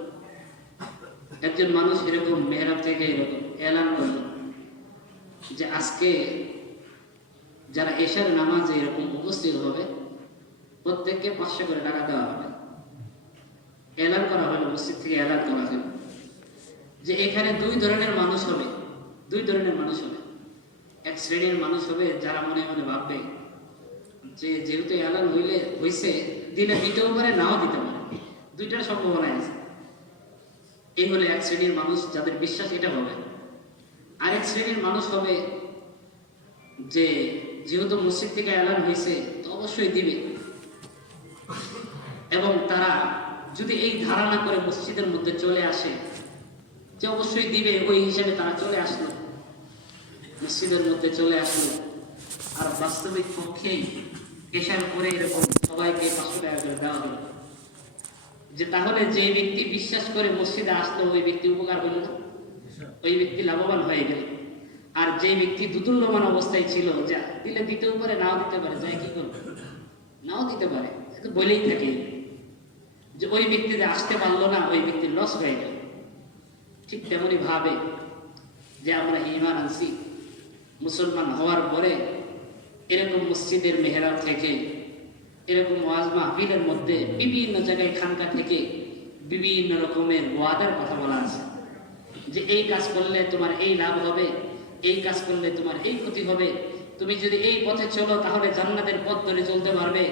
একজন মানুষ এরকম মেহরাব থেকে এরকম এলান করল যে আজকে যারা এশার নামাজে এরকম উপস্থিত হবে প্রত্যেককে 500 করে টাকা দেওয়া হবে। এলান করা হলো, মসজিদ থেকে এলান করা হলো যে এখানে দুই ধরনের মানুষ হবে। এক শ্রেণীর মানুষ হবে যারা মনে মনে ভাববে যে যেহেতু এলান হইছে, দিলে দিতেও পারে, নাও দিতে পারে, দুইটার সম্ভাবনা আছে। এই হলে এক শ্রেণীর মানুষ, যাদের বিশ্বাস এটা হবে। আরেক শ্রেণীর মানুষ হবে যে যেহেতু মসজিদ থেকে এলান হয়েছে তো অবশ্যই দিবে, এবং তারা যদি এই ধারণা করে মসজিদের মধ্যে চলে আসে যে অবশ্যই দিবে, ওই হিসেবে তারা চলে আসলো, মসজিদের মধ্যে চলে আসলো। আর বাস্তবিক পক্ষেই এশার পরে এরকম সবাইকে 500 টাকা করে দেওয়া হলো, যে তাহলে যে ব্যক্তি বিশ্বাস করে মসজিদে আসলো ওই ব্যক্তি উপকার হইল না, ওই ব্যক্তি লাভবান হয়ে গেল। আর যে ব্যক্তি দুতুল্যমান অবস্থায় ছিল, যা দিলে দিতেও পারে, নাও দিতে পারে, যাই কি করবে, নাও দিতে পারে, বলেই থাকে যে ওই ব্যক্তি যে আসতে পারলো না, ওই ব্যক্তির লস হয়ে গেল। ঠিক তেমনি ভাবে যে আমরা ঈমান আনছি, মুসলমান হওয়ার পরে এরকম মসজিদের মেহরাব থেকে, এরকম ওয়াজ মাহফিলের মধ্যে, বিভিন্ন জায়গায় খানকা থেকে বিভিন্ন রকমের ওয়াদার কথা বলা আছে যে এই কাজ করলে তোমার এই লাভ হবে, এই কাজ করলে তোমার এই ক্ষতি হবে, তুমি যদি এই পথে চলো তাহলে জান্নাতের পথ ধরে চলতে পারবে,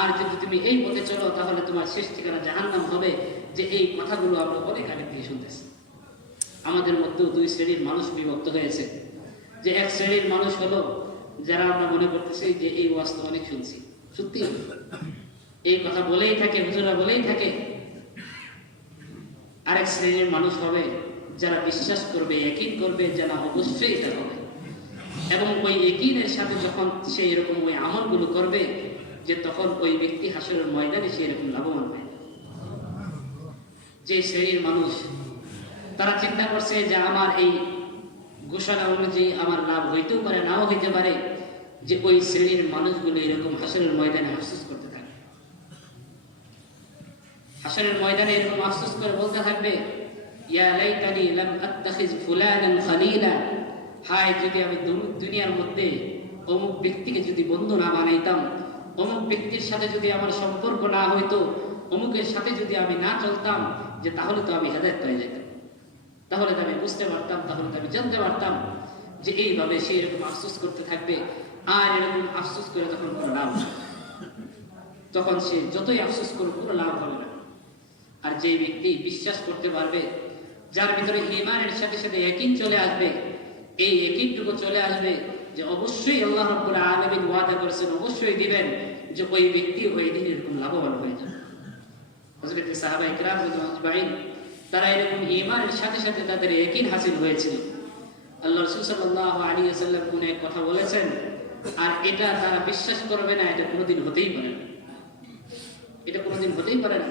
আর যদি তুমি এই পথে চলো তাহলে তোমার শেষ ঠিকানা জাহান্নাম হবে। যে এই কথাগুলো আমরা অনেক আগে থেকে শুনতেছি। আমাদের মধ্যেও দুই শ্রেণীর মানুষ বিভক্ত হয়েছে। যে এক শ্রেণীর মানুষ হলো যারা আমরা মনে করতেছি যে এই ওয়াজ তো অনেক শুনছি, সত্যি এই কথা বলেই থাকে, হুজুরা বলেই থাকে। আরেক শ্রেণীর মানুষ হবে যারা বিশ্বাস করবে, ইয়াকিন করবে যে না অবশ্যই এটা হবে, এবং ওই ইয়াকিনের সাথে যখন সে এরকম ওই আমলগুলো করবে, যে তখন ওই ব্যক্তি হাসরের ময়দানে সে এরকম লাভবান হয়। যে শ্রেণীর মানুষ তারা চিন্তা করছে যে আমার এই ঘোষণা অনুযায়ী আমার লাভ হইতেও পারে, নাও হইতে পারে, যে ওই শ্রেণীর মানুষগুলো এরকম হাসরের ময়দানে আফসোস করতে থাকবে। হাসরের ময়দানে এরকম আফসোস করে বলতে থাকবে, ইয়া লাইতানি লাম আত্তাখিজ ফুলানান খলিলা, হায় যদি আমি দুনিয়ার মধ্যে অমুক ব্যক্তিকে যদি বন্ধু না বানাইতাম, অমুক ব্যক্তির সাথে যদি আমার সম্পর্ক না হইতো, অমুকের সাথে যদি আমি না চলতাম, যে তাহলে তো আমি হেদায়েত পেয়ে যেতাম, তাহলে তো আমি বুঝতে পারতাম, তাহলে তো আমি জানতে পারতাম। যে এইভাবে সে এরকম আফসোস করতে থাকবে। আর এরকম আফসোস করে তখন কোনো লাভ হবে, তখন সে যতই আফসোস করে কোনো লাভ হবে না। আর যে ব্যক্তি বিশ্বাস করতে পারবে, যার ভিতরে ঈমানের সাথে সাথে ইয়াকিন চলে আসবে, এই ইয়াকিনটুকু চলে আসবে যে অবশ্যই আল্লাহ রাব্বুল আলামিন ওয়াদা করেছেন, অবশ্যই দিবেন, যে ওই ব্যক্তি ওই দিন এরকম লাভবান হয়ে যাবে। হযরত সাহাবায়ে কেরাম রাদিয়াল্লাহু আজমাইন তারা এরকম ঈমানের সাথে সাথে তাদের ইয়াকিন হাসিল হয়েছিল। আল্লাহ রাসূল সাল্লাল্লাহু আলাইহি ওয়াসাল্লাম কোন এক কথা বলেছেন, আর এটা তারা বিশ্বাস করবে না, এটা কোনোদিন হতেই পারে না, এটা কোনোদিন হতেই পারে না।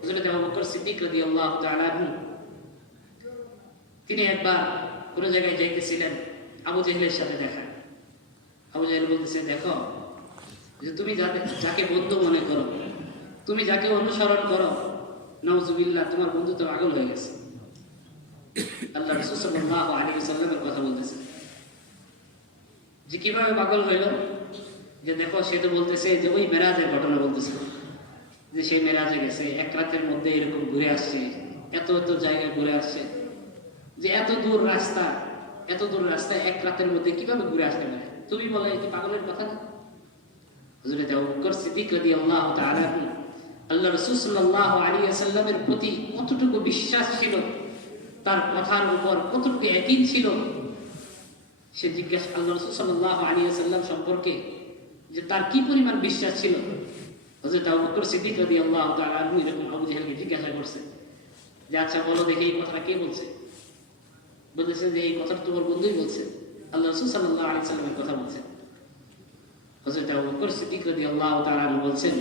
হযরত আবু বকর সিদ্দিক রাদিয়াল্লাহু তাআলা আনহু তিনি একবার কোন জায়গায় যাইতেছিলেন, আবু জেহেলের সাথে দেখা। আবু জেহেল বলতেছে, দেখো যে তুমি যাকে বন্ধু মনে করো, তুমি যাকে অনুসরণ করো, নাউজুবিল্লাহ তোমার বন্ধু তো পাগল হয়ে গেছে। আল্লাহ রাসূল সাল্লাল্লাহু আলাইহি ওয়াসাল্লামের কথা বলতেছে যে কিভাবে পাগল হইল, যে দেখো সে তো বলতেছে যে ওই মেরাজের ঘটনা বলতেছে, যে সেই মেরাজে গেছে, এক রাতের মধ্যে এরকম ঘুরে আসছে, এত এত জায়গায় ঘুরে আসছে, যে এত দূর রাস্তা এক রাতের মধ্যে কিভাবে ঘুরে আসতে পারে, তুমি বলে কি পাগলের কথা না? হযরত আবু বকর সিদ্দিক রাদিয়াল্লাহু তাআলা আল্লাহ রাসূল সাল্লাল্লাহু আলাইহি ওয়াসাল্লামের প্রতি কতটুকু বিশ্বাস ছিল, তার কথার উপর কতটুকু ইয়াকিন ছিল, সে জিজ্ঞাসা আল্লাহ রাসূল সাল্লাল্লাহু আলাইহি ওয়াসাল্লাম সম্পর্কে যে তার কি পরিমাণ বিশ্বাস ছিল। হযরত আবু বকর সিদ্দিক রাদিয়াল্লাহু তাআলা এরকম আবু জেহেলকে জিজ্ঞাসা করছে যে আচ্ছা বলো দেখি এই কথাটা কে বলছে? বলতেছে যে এই কথাটা তোমার বন্ধুই বলছে, আল্লাহ রাসূল সাল্লাল্লাহু আলাইহি ওয়াসাল্লামের কথা বলছে। হযরত আবু বকর সিদ্দিক রাদিয়াল্লাহু তাআলা আনহু বলছেন,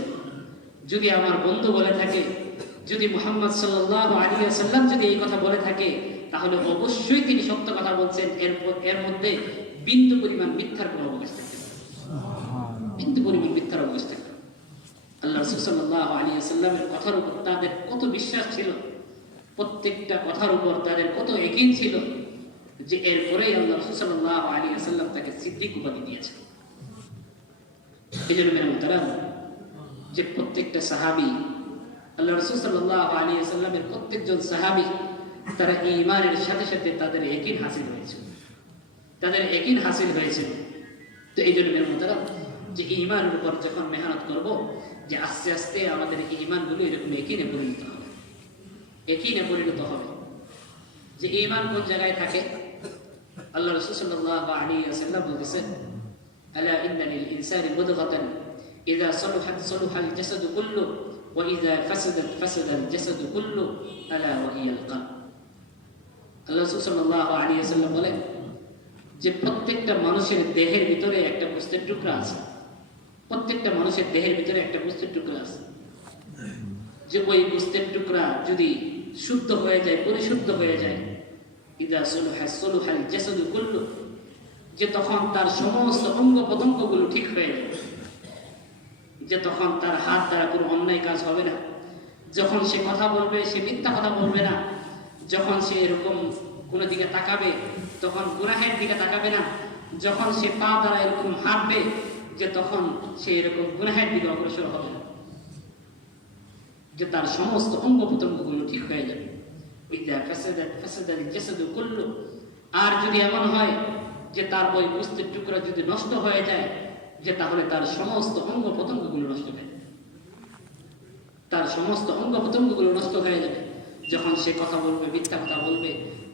যদি আমার বন্ধু বলে থাকে, যদি মুহাম্মদ সাল্লাল্লাহু আলাইহি ওয়াসাল্লাম যদি এই কথা বলে থাকে, তাহলে অবশ্যই তিনি সত্য কথা বলছেন। এর মধ্যে বিন্দু পরিমাণ মিথ্যার কোনো অবকাশ থাকবে না, বিন্দু পরিমাণ মিথ্যার অবকাশ থাকবে না। আল্লাহ রাসূল সাল্লাল্লাহু আলাইহি ওয়াসাল্লামের কথার উপর তাদের কত বিশ্বাস ছিল, প্রত্যেকটা কথার উপর তাদের কত ইয়াকিন ছিল, যে এরপরেই আল্লাহ রাসূল সাল্লাল্লাহু আলাইহি ওয়াসাল্লাম তাকে সিদ্দিক উপাধি দিয়েছেন। এজন্য মেরে মুহতারাম, যে প্রত্যেকটা সাহাবী, আল্লাহ রাসূল সাল্লাল্লাহু আলাইহি ওয়াসাল্লামের প্রত্যেকজন সাহাবী, তারা ঈমানের সাথে সাথে তাদের ইয়াকিন হাসিল হয়েছে, তাদের ইয়াকিন হাসিল হয়েছে। তো এই জন্য মেরে মুহতারাম, যে ঈমানের উপর যখন মেহনত করব, যে আস্তে আস্তে আমাদের ঈমানগুলো এরকম ইয়াকিনে পরিণত হবে, ইয়াকিনে পরিণত হবে। যে ঈমান কোন জায়গায় থাকে, আল্লাহ রাসূল সাল্লাল্লাহু আলাইহি ওয়াসাল্লাম বলেছেন, আলা ইন্না লিল ইনসানি মুদগাতান ইযা সালুহাত সালুহাল জাসাদু কুল্লু ওয়া ইযা ফাসাদাত ফাসাদাল জাসাদু কুল্লু আলা ওয়া হিয়াল কলব। আল্লাহ রাসূল সাল্লাল্লাহু আলাইহি ওয়াসাল্লাম বলেন, যে প্রত্যেকটা মানুষের দেহের ভিতরে একটা গোশতের টুকরা আছে, প্রত্যেকটা মানুষের দেহের ভিতরে একটা গোশতের টুকরা আছে। যে ওই গোশতের টুকরা যদি শুদ্ধ হয়ে যায়, পরিশুদ্ধ হয়ে যায়, ইযা সালুহাত সালুহাল জাসাদু কুল্লু, যে তখন তার সমস্ত অঙ্গ প্রত্যঙ্গগুলো ঠিক হয়ে যাবে, যে তখন তার হাত দ্বারা কোনো অন্যায় কাজ হবে না, যখন সে কথা বলবে সে মিথ্যা কথা বলবে না, যখন সে এরকম কোনো দিকে তাকাবে তখন গুনাহের দিকে তাকাবে না, যখন সে পা দ্বারা এরকম হাঁটবে যে তখন সে এরকম গুনাহের দিকে অগ্রসর হবে না, যে তার সমস্ত অঙ্গ প্রত্যঙ্গগুলো ঠিক হয়ে যাবে। আর যদি এমন হয় যে তার ওই গোশতের টুকরা যদি নষ্ট হয়ে যায়, যে তাহলে তার সমস্ত অঙ্গ প্রত্যঙ্গগুলো নষ্ট হয়ে যাবে, তার সমস্ত অঙ্গ প্রত্যঙ্গগুলো নষ্ট হয়ে যাবে। যখন সে কথা বলবে মিথ্যা কথা বলবে,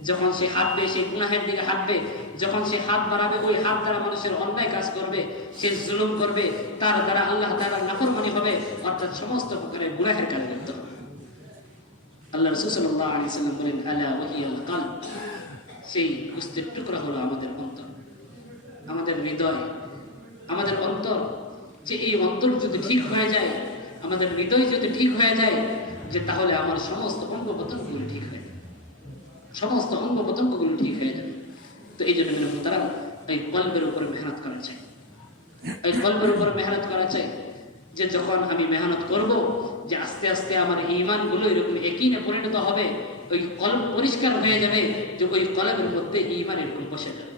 যখন সে হাঁটবে সে গুনাহের দিকে হাঁটবে, যখন সে হাত বাড়াবে ওই হাত দ্বারা মানুষের অন্যায় কাজ করবে, সে জুলুম করবে, তার দ্বারা আল্লাহ তাআলার নাফরমানি হবে, অর্থাৎ সমস্ত প্রকারের গুনাহের কাজ করতে হবে। আল্লাহ রাসূল সাল্লাল্লাহু আলাইহি ওয়াসাল্লাম বলেন, আলা ওয়া হিয়াল কলব, সেই গোশতের টুকরা হলো আমাদের অন্তর, আমাদের হৃদয়, আমাদের অন্তর। যে এই অন্তর যদি ঠিক হয়ে যায়, আমাদের হৃদয় যদি ঠিক হয়ে যায়, যে তাহলে আমার সমস্ত অঙ্গ প্রত্যঙ্গগুলো ঠিক হয়ে যাবে, সমস্ত অঙ্গ প্রত্যঙ্গগুলো ঠিক হয়ে যাবে। তো এই জন্য তারা এই কলবের উপরে মেহনত করা চাই, এই কলবের উপরে মেহনত করা চাই। যে যখন আমি মেহনত করব, যে আস্তে আস্তে আমার ঈমানগুলো এরকম ইয়াকিনে পরিণত হবে, ওই কলব পরিষ্কার হয়ে যাবে, যে ওই কলবের মধ্যে ঈমান এরকম বসে যাবে।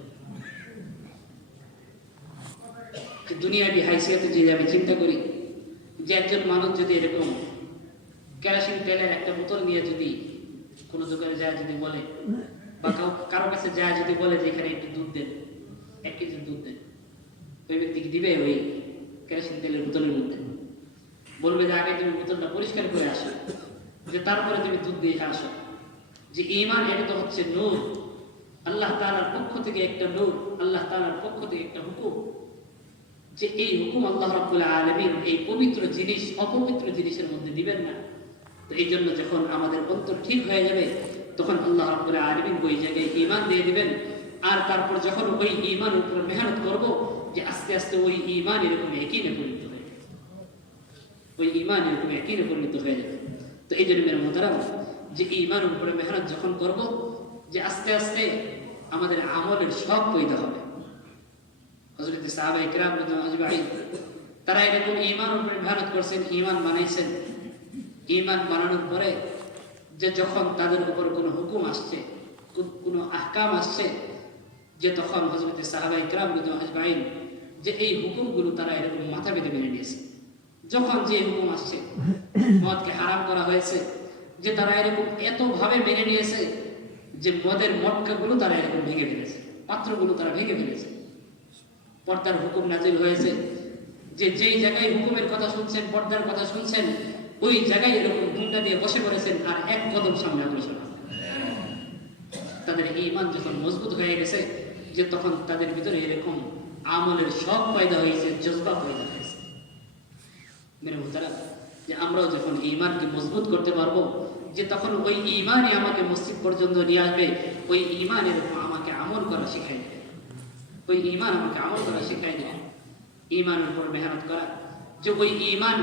দুনিয়াবি হাইসিয়াতে যে আমি চিন্তা করি, যে একজন মানুষ যদি এরকম কেরোসিন তেলের একটা বোতল নিয়ে যদি কোনো দোকানে যায় যদি বলে, বা কারো কাছে যায় যদি বলে যে এখানে একটু দুধ দেন, 1 কেজি দুধ দেন, ওই ব্যক্তিকে দিবে ওই কেরোসিন তেলের বোতলের মধ্যে, বলবে যে আগে তুমি বোতলটা পরিষ্কার করে আসো, যে তারপরে তুমি দুধ দিয়ে আসো। যে ঈমান এটা তো হচ্ছে নূর, আল্লাহ তাআলার পক্ষ থেকে একটা নূর, আল্লাহ তাআলার পক্ষ থেকে একটা হুকুম, যে এই হুকুম আল্লাহ রাব্বুল আলামিন এই পবিত্র জিনিস অপবিত্র জিনিসের মধ্যে দিবেন না। তো এই জন্য যখন আমাদের অন্তর ঠিক হয়ে যাবে, তখন আল্লাহ রাব্বুল আলামিন ওই জায়গায় ঈমান দিয়ে দিবেন। আর তারপর যখন ওই ঈমানের উপর মেহনত করব, যে আস্তে আস্তে ওই ঈমান এরকম ইয়াকিনে পরিণত হয়ে যাবে, ওই ঈমান এরকম ইয়াকিনে পরিণত হয়ে যাবে। তো এই জন্য মেরে মুহতারাম, যে ঈমানের উপরে মেহনত যখন করব, যে আস্তে আস্তে আমাদের আমলের শখ পয়দা হবে। হযরত সাহাবায়ে কেরাম রাদিয়াল্লাহু আজমাইন তারা এরকম ঈমানের উপরে মেহনত করছেন, ঈমান বানাইছেন। ঈমান বানানোর পরে যে যখন তাদের উপর কোনো হুকুম আসছে, কোনো আহকাম আসছে, যে তখন হযরত সাহাবায়ে কেরাম রাদিয়াল্লাহু আজমাইন যে এই হুকুমগুলো তারা এরকম মাথা পেতে মেনে নিয়েছে। যখন যে হুকুম আসছে, মদকে হারাম করা হয়েছে, যে তারা এরকম এতভাবে মেনে নিয়েছে যে মদের মটকাগুলো তারা এরকম ভেঙে ফেলেছে, পাত্রগুলো তারা ভেঙে ফেলেছে। পর্দার হুকুম নাজিল হয়েছে, যে যেই জায়গায় হুকুমের কথা শুনছেন, পর্দার কথা শুনছেন, ওই জায়গায় এরকম ঘুমটা দিয়ে বসে পড়েছেন, আর এক কদম সামনে অগ্রসর। তাদের ঈমান যখন মজবুত হয়ে গেছে, যে তখন তাদের ভিতরে এরকম আমলের শখ পয়দা হয়েছে, জজবা পয়দা হয়েছে। মেরে মুহতারাম, যে আমরাও যখন ঈমানকে মজবুত করতে পারবো, যে তখন ওই ঈমানই আমাকে মসজিদ পর্যন্ত নিয়ে আসবে, ওই ঈমান এরকম আমাকে আমল করা শিখাই দেবে, ওই ঈমান আমাকে আমল করা শিখাই দেবে। ঈমানের উপর মেহনত করা, যে ওই ঈমান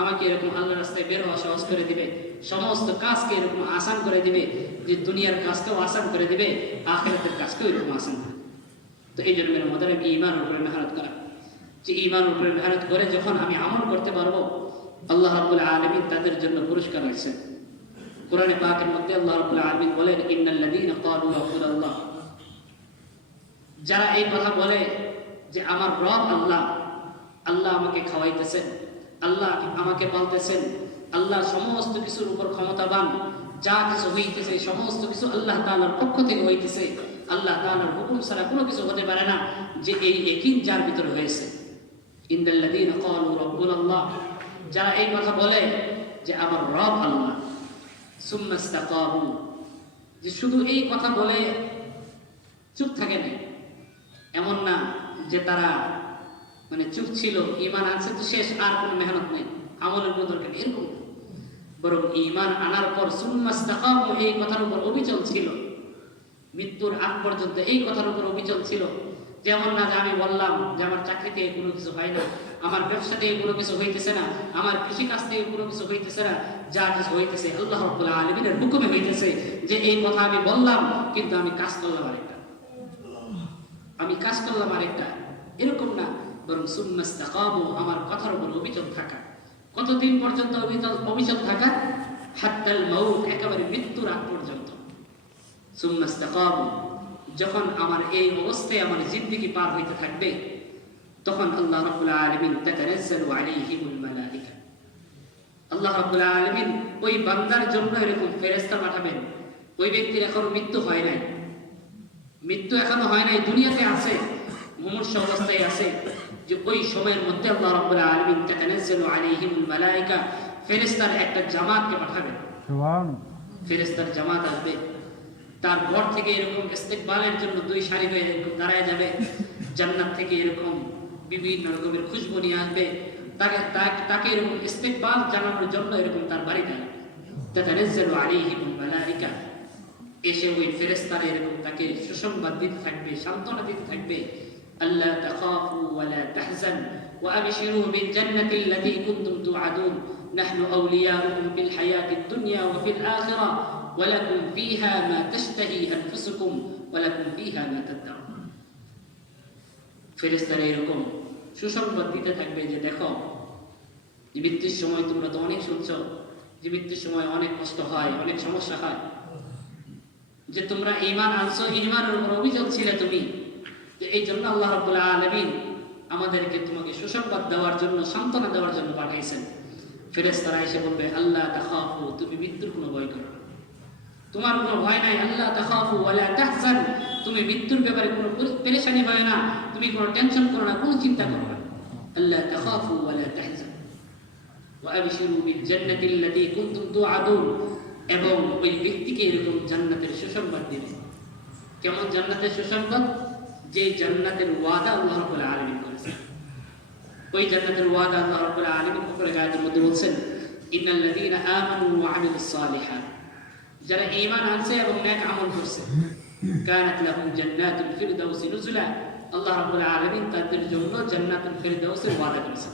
আমাকে এরকম আল্লাহর রাস্তায় বের হওয়া সহজ করে দিবে, সমস্ত কাজকে এরকম আসান করে দিবে, যে দুনিয়ার কাজকেও আসান করে দিবে, আখিরাতের কাজকেও এরকম আসান করে। তো এই জন্য মেরে মধ্যে ঈমানের উপরে মেহনত করা, যে ঈমানের উপরে মেহনত করে যখন আমি আমল করতে পারবো, আল্লাহ রাব্বুল আলামিন তাদের জন্য পুরস্কার রাখছেন। কোরআনে পাকের মধ্যে আল্লাহ রাব্বুল আলামিন বলেন, ইন্নাল্লাযীনা ক্বালু রাব্বুনাল্লাহ, যারা এই কথা বলে যে আমার রব আল্লাহ, আল্লাহ আমাকে খাওয়াইতেছেন, আল্লাহ আমাকে পালতেছেন, আল্লাহ সমস্ত কিছুর উপর ক্ষমতাবান, যা কিছু হইতেছে সমস্ত কিছু আল্লাহ তাআলার পক্ষ থেকে হইতেছে, আল্লাহ তাআলার হুকুম ছাড়া কোনো কিছু হতে পারে না, যে এই ইয়াকিন যার ভিতরে হয়েছে। ইন্নাল্লাযীনা ক্বালু রাব্বুনাল্লাহ, যারা এই কথা বলে যে আমার রব আল্লাহ, সুম্মা ইসতাকামু, যে শুধু এই কথা বলে চুপ থাকে না, এমন না যে তারা মানে চুপ ছিল, ঈমান আনছে তো শেষ, আর কোনো মেহনত নেই, আমলের কোনো দরকার নেই, এরকম। বরং ঈমান আনার পর সুম্মা ইসতাকামু, এই কথার উপর অবিচল ছিল, মৃত্যুর আগ পর্যন্ত এই কথার উপর অবিচল ছিল। যেমন না যে আমি বললাম যে আমার চাকরি থেকে কোনো কিছু হয় না, আমার ব্যবসা থেকে কোনো কিছু হইতেছে না, আমার কৃষিকাজ থেকে কোনো কিছু হইতেছে না, যা কিছু হইতেছে আল্লাহ রাব্বুল আলামিনের হুকুমে হইতেছে, যে এই কথা আমি বললাম কিন্তু আমি কাজ করলাম আরেকটা, আমি কাজ করলাম আরেকটা, এরকম না। বরং সুম্মা ইসতাকামু, আমার কথার উপর অবিচল থাকা। কতদিন পর্যন্ত অবিচল থাকা? হাত্তাল মাউত, একেবারে মৃত্যুর আগ পর্যন্ত। সুম্মা ইসতাকামু, যখন আমার এই অবস্থায় আমার জিন্দেগি পার হইতে থাকবে, তখন আল্লাহ রাব্বুল আলামিন তাতানাজ্জালু আলাইহিমুল মালায়েকা, আল্লাহ রাব্বুল আলামিন ওই বান্দার জন্য এরকম ফেরেশতা পাঠাবেন। ওই ব্যক্তির এখনো মৃত্যু হয় নাই, মৃত্যু এখনো হয় নাই, দুনিয়াতে আছে, মুমূর্ষু অবস্থায় আছে, যে ওই সময়ের মধ্যে আল্লাহ রাব্বুল আলামিন তাতানাজ্জালু আলাইহিমুল মালায়েকা, ফেরেশতার একটা জামাতকে পাঠাবেন। সুবহানাল্লাহ, ফেরেশতার জামাত আসবে, তার ঘর থেকে এরকম ইস্তেকবালের জন্য দুই সারি হয়ে এরকম দাঁড়ায় যাবে, জান্নাত থেকে এরকম বিভিন্ন রকমের খুশবু নিয়ে আসবে, তাকে এরকম ইস্তেকবাল জানানোর জন্য এরকম তার বাড়িতে তাতানাজ্জালু আলাইহিমুল মালায়েকা, এসে ওই ফেরেশতারা এরকম তাকে সুসংবাদ দিতে থাকবে, সান্ত্বনা দিতে থাকবে, আল্লা তাখাফু ওয়া লা তাহজান ওয়া আবশিরু বিল জান্নাতি আল্লাতী কুনতুম তুআদুন নাহনু আউলিয়াউকুম ফিল হায়াতিদ দুনিয়া ওয়া ফিল আখিরাহ ওয়া লাকুম ফীহা মা তাশতাহি আনফুসুকুম ওয়া লাকুম ফীহা মা তাদউন। ফেরেশতারা এরকম সুসংবাদ দিতে থাকবে যে দেখো, যে মৃত্যুর সময় তোমরা তো অনেক শুনছো যে মৃত্যুর সময় অনেক কষ্ট হয়, অনেক সমস্যা হয়, যে তোমরা ঈমান আনছো, ঈমানের উপর অবিচল ছিলে তুমি, এই জন্য আল্লাহ রাব্বুল আলামিন আমাদেরকে তোমাকে সুসংবাদ দেওয়ার জন্য, সান্ত্বনা দেওয়ার জন্য পাঠাইছেন। ফেরেশতারা এসে বলবে আল্লাহ তাখাফু, তুমি মৃত্যুর কোনো ভয় করো না, তোমার কোনো ভয় নাই। আল্লাহ তাখাফু ওয়া লা তাহজান, তুমি মৃত্যুর ব্যাপারে কোনো পেরেশানি হয় না, তুমি কোনো টেনশন করো না, কোনো চিন্তা করো না। আল্লাহ তাখাফু ওয়া লা তাহজান ওয়া আবশিরু বিল জান্নাতি আল্লাতী কুনতুম তুআদুন, এবং ওই ব্যক্তিকে এরকম জান্নাতের সুসংবাদ দিবে। কেমন জান্নাতের সুসংবাদ? যে জান্নাতের ওয়াদা আল্লাহ রাব্বুল আলামিন করেছেন। ওই জান্নাতের ওয়াদা আল্লাহ রাব্বুল আলামিন উপরে আয়াতের মধ্যে বলছেন, ইন্নাল্লাযীনা আমানু ওয়া আমিলুস সালিহাত, যারা ঈমান আনছে এবং নেক আমল করছে, কানাত লাহুম জান্নাতুল ফিরদাউসি নুজুলা, আল্লাহ রাব্বুল আলামিন তাদের জন্য জান্নাতুল ফিরদাউসের ওয়াদা করেছেন।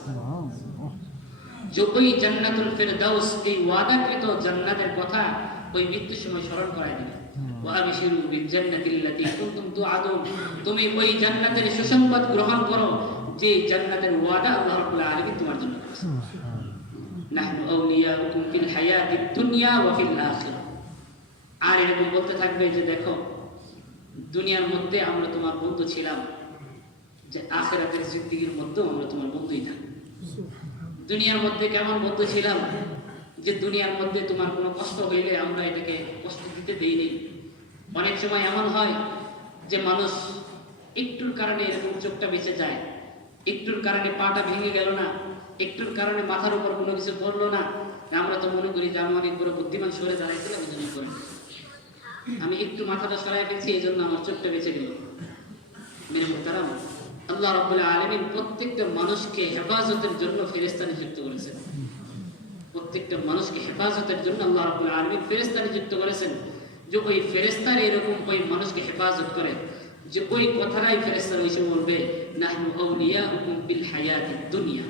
যে ওই জান্নাতুল ফিরদাউস, এই ওয়াদাকৃত জান্নাতের কথা ওই মৃত্যুর সময় স্মরণ করায় দিবে। ওয়া আবশিরু বিল জান্নাতি আল্লাতী কুনতুম তুআদুন, তুমি ওই জান্নাতের সুসংবাদ গ্রহণ করো, যে জান্নাতের ওয়াদা আল্লাহ রাব্বুল আলামিন তোমার জন্য করেছেন। নাহনু আউলিয়াউকুম ফিল হায়াতিদ দুনিয়া ওয়া ফিল আখিরাহ, আর এরকম বলতে থাকবে যে দেখো, দুনিয়ার মধ্যে আমরা তোমার বন্ধু ছিলাম, যে আখিরাতের জিন্দেগীর মধ্যে আমরা তোমার বন্ধুই থাকব। দুনিয়ার মধ্যে কেমন বন্ধু ছিলাম? যে দুনিয়ার মধ্যে তোমার কোনো কষ্ট হইলে আমরা এটাকে কষ্ট দিতে দেই নেই। অনেক সময় এমন হয় যে মানুষ একটুর কারণে এরকম চোখটা বেঁচে যায়, একটুর কারণে পাটা ভেঙে গেল না, একটুর কারণে মাথার উপর কোনো কিছু পড়লো না, আমরা তো মনে করি যে আমি অনেক বড় বুদ্ধিমান সরে দাঁড়াইছিলাম, এই জন্য করে আমি একটু মাথাটা সরাই ফেলছি, এই জন্য আমার চোখটা বেঁচে গেল। মেরে মুহতারাম, আল্লাহ রাব্বুল আলামিন প্রত্যেকটা মানুষকে হেফাজতের জন্য ফেরেশতা নিযুক্ত করেছেন। প্রত্যেকটা মানুষকে হেফাজতের জন্য আল্লাহ রাব্বুল আলামিন ফেরেশতা নিযুক্ত করেছেন, যে ওই ফেরেশতারা এরকম ওই মানুষকে হেফাজত করে, যে ওই কথাটাই ফেরেশতারা এসে বলবে নাহনু আউলিয়াউকুম বিল হায়াতিদ দুনিয়া,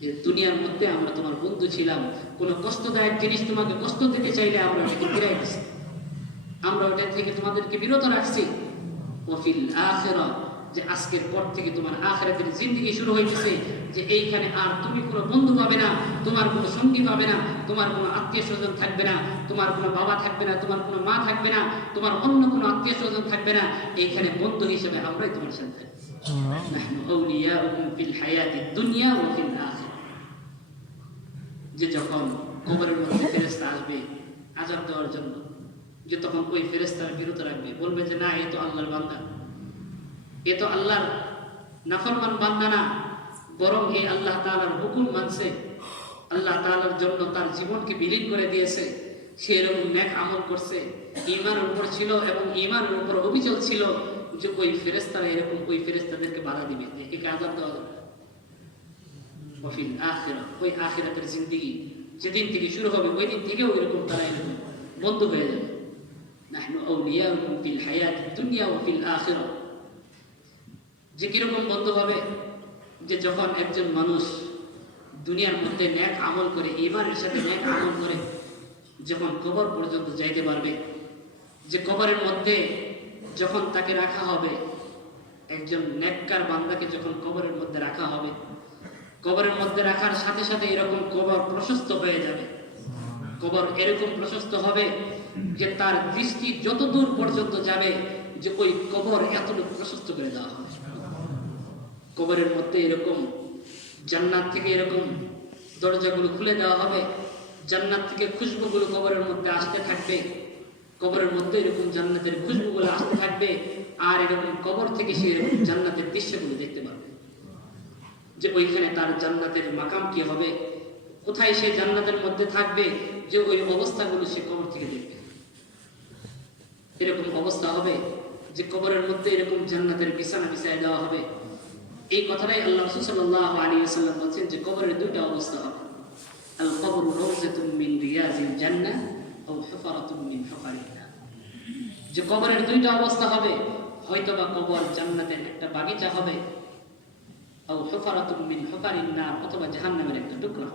যে দুনিয়ার মধ্যে আমরা তোমার বন্ধু ছিলাম, কোনো কষ্টদায়ক জিনিস তোমাকে কষ্ট দিতে চাইলে আমরা ওটাকে ফিরাই দিচ্ছি, আমরা ওটা থেকে তোমাদেরকে বিরত রাখছি। ওয়াফিল আখিরাহ, যে আজকের পর থেকে তোমার আখিরাতের জিন্দেগি শুরু হইতেছে, যে এইখানে আর তুমি কোনো বন্ধু পাবে না, তোমার কোনো সঙ্গী পাবে না, তোমার কোনো আত্মীয় স্বজন থাকবে না, তোমার কোনো বাবা থাকবে না, তোমার কোনো মা থাকবে না, তোমার অন্য কোনো আত্মীয় স্বজন থাকবে না, এইখানে বন্ধু হিসেবে আমরাই তোমার সাথে থাকবো। নাহনু আউলিয়াউকুম ফিল হায়াতিদ দুনিয়া ওয়া ফিল আখিরাহ। যে যখন কবরের মধ্যে ফেরেশতা আসবে আযাব দেওয়ার জন্য, যে তখন ওই ফেরেশতার বিরত রাখবে, বলবে যে না, এ তো আল্লাহর বান্দা, এ তো আল্লাহর নাফরমান বান্দা না, বরং এই আল্লাহ তাআলার হুকুম মানছে, আল্লাহ তাআলার জন্য তার জীবনকে বিলীন করে দিয়েছে, সে এরকম নেক আমল করছে, ঈমানের উপর ছিল এবং ঈমানের উপর অবিচল ছিল, যে ওই ফেরেশতারা এরকম ওই ফেরেশতাদেরকে বাধা দিবে যে একে আযাব দেওয়া যাবে। ওয়াফিল আখিরাহ, ওই আখিরাতের জিন্দেগি যেদিন থেকে শুরু হবে ওই দিন থেকেও এরকম তারা এরকম বন্ধু হয়ে যাবে। নাহনু আউলিয়াউকুম ফিল হায়াতিদ দুনিয়া ওয়া ফিল আখিরাহ। যে কিরকম বন্ধু হবে, যে যখন একজন মানুষ দুনিয়ার মধ্যে নেক আমল করে, ঈমানের সাথে নেক আমল করে, যখন কবর পর্যন্ত যাইতে পারবে, যে কবরের মধ্যে যখন তাকে রাখা হবে, একজন নেককার বান্দাকে যখন কবরের মধ্যে রাখা হবে, কবরের মধ্যে রাখার সাথে সাথে এরকম কবর প্রশস্ত হয়ে যাবে, কবর এরকম প্রশস্ত হবে যে তার দৃষ্টি যত দূর পর্যন্ত যাবে, যে ওই কবর এতটুকু প্রশস্ত করে দেওয়া হবে। কবরের মধ্যে এরকম জান্নাত থেকে এরকম দরজাগুলো খুলে দেওয়া হবে, জান্নাত থেকে খুশবুগুলো কবরের মধ্যে আসতে থাকবে, কবরের মধ্যে এরকম জান্নাতের খুশবুগুলো আসতে থাকবে, আর এরকম কবর থেকে সে এরকম জান্নাতের দৃশ্যগুলো দেখতে পাবে, যে ওইখানে তার জান্নাতের মাকাম কি হবে, কোথায় সে জান্নাতের মধ্যে থাকবে, যে ওই অবস্থাগুলো সে কবর থেকে দেখবে। এরকম অবস্থা হবে যে কবরের মধ্যে এরকম জান্নাতের বিছানা বিছায় দেওয়া হবে। এই কথাটাই আল্লাহ রাসূল সাল্লাল্লাহু আলাইহি ওয়াসাল্লাম বলেছেন যে কবরের দুইটা অবস্থা হবে, আল কবরু রাওযাতুম মিন রিয়াজিল জান্নাহ আও হুফরাতুম মিন হুফারিন নার। যে কবরের দুইটা অবস্থা হবে, হয়তোবা কবর জান্নাতের একটা বাগিচা হবে, আও হুফরাতুম মিন হুফারিন নার, অথবা জাহান্নামের একটা টুকরা।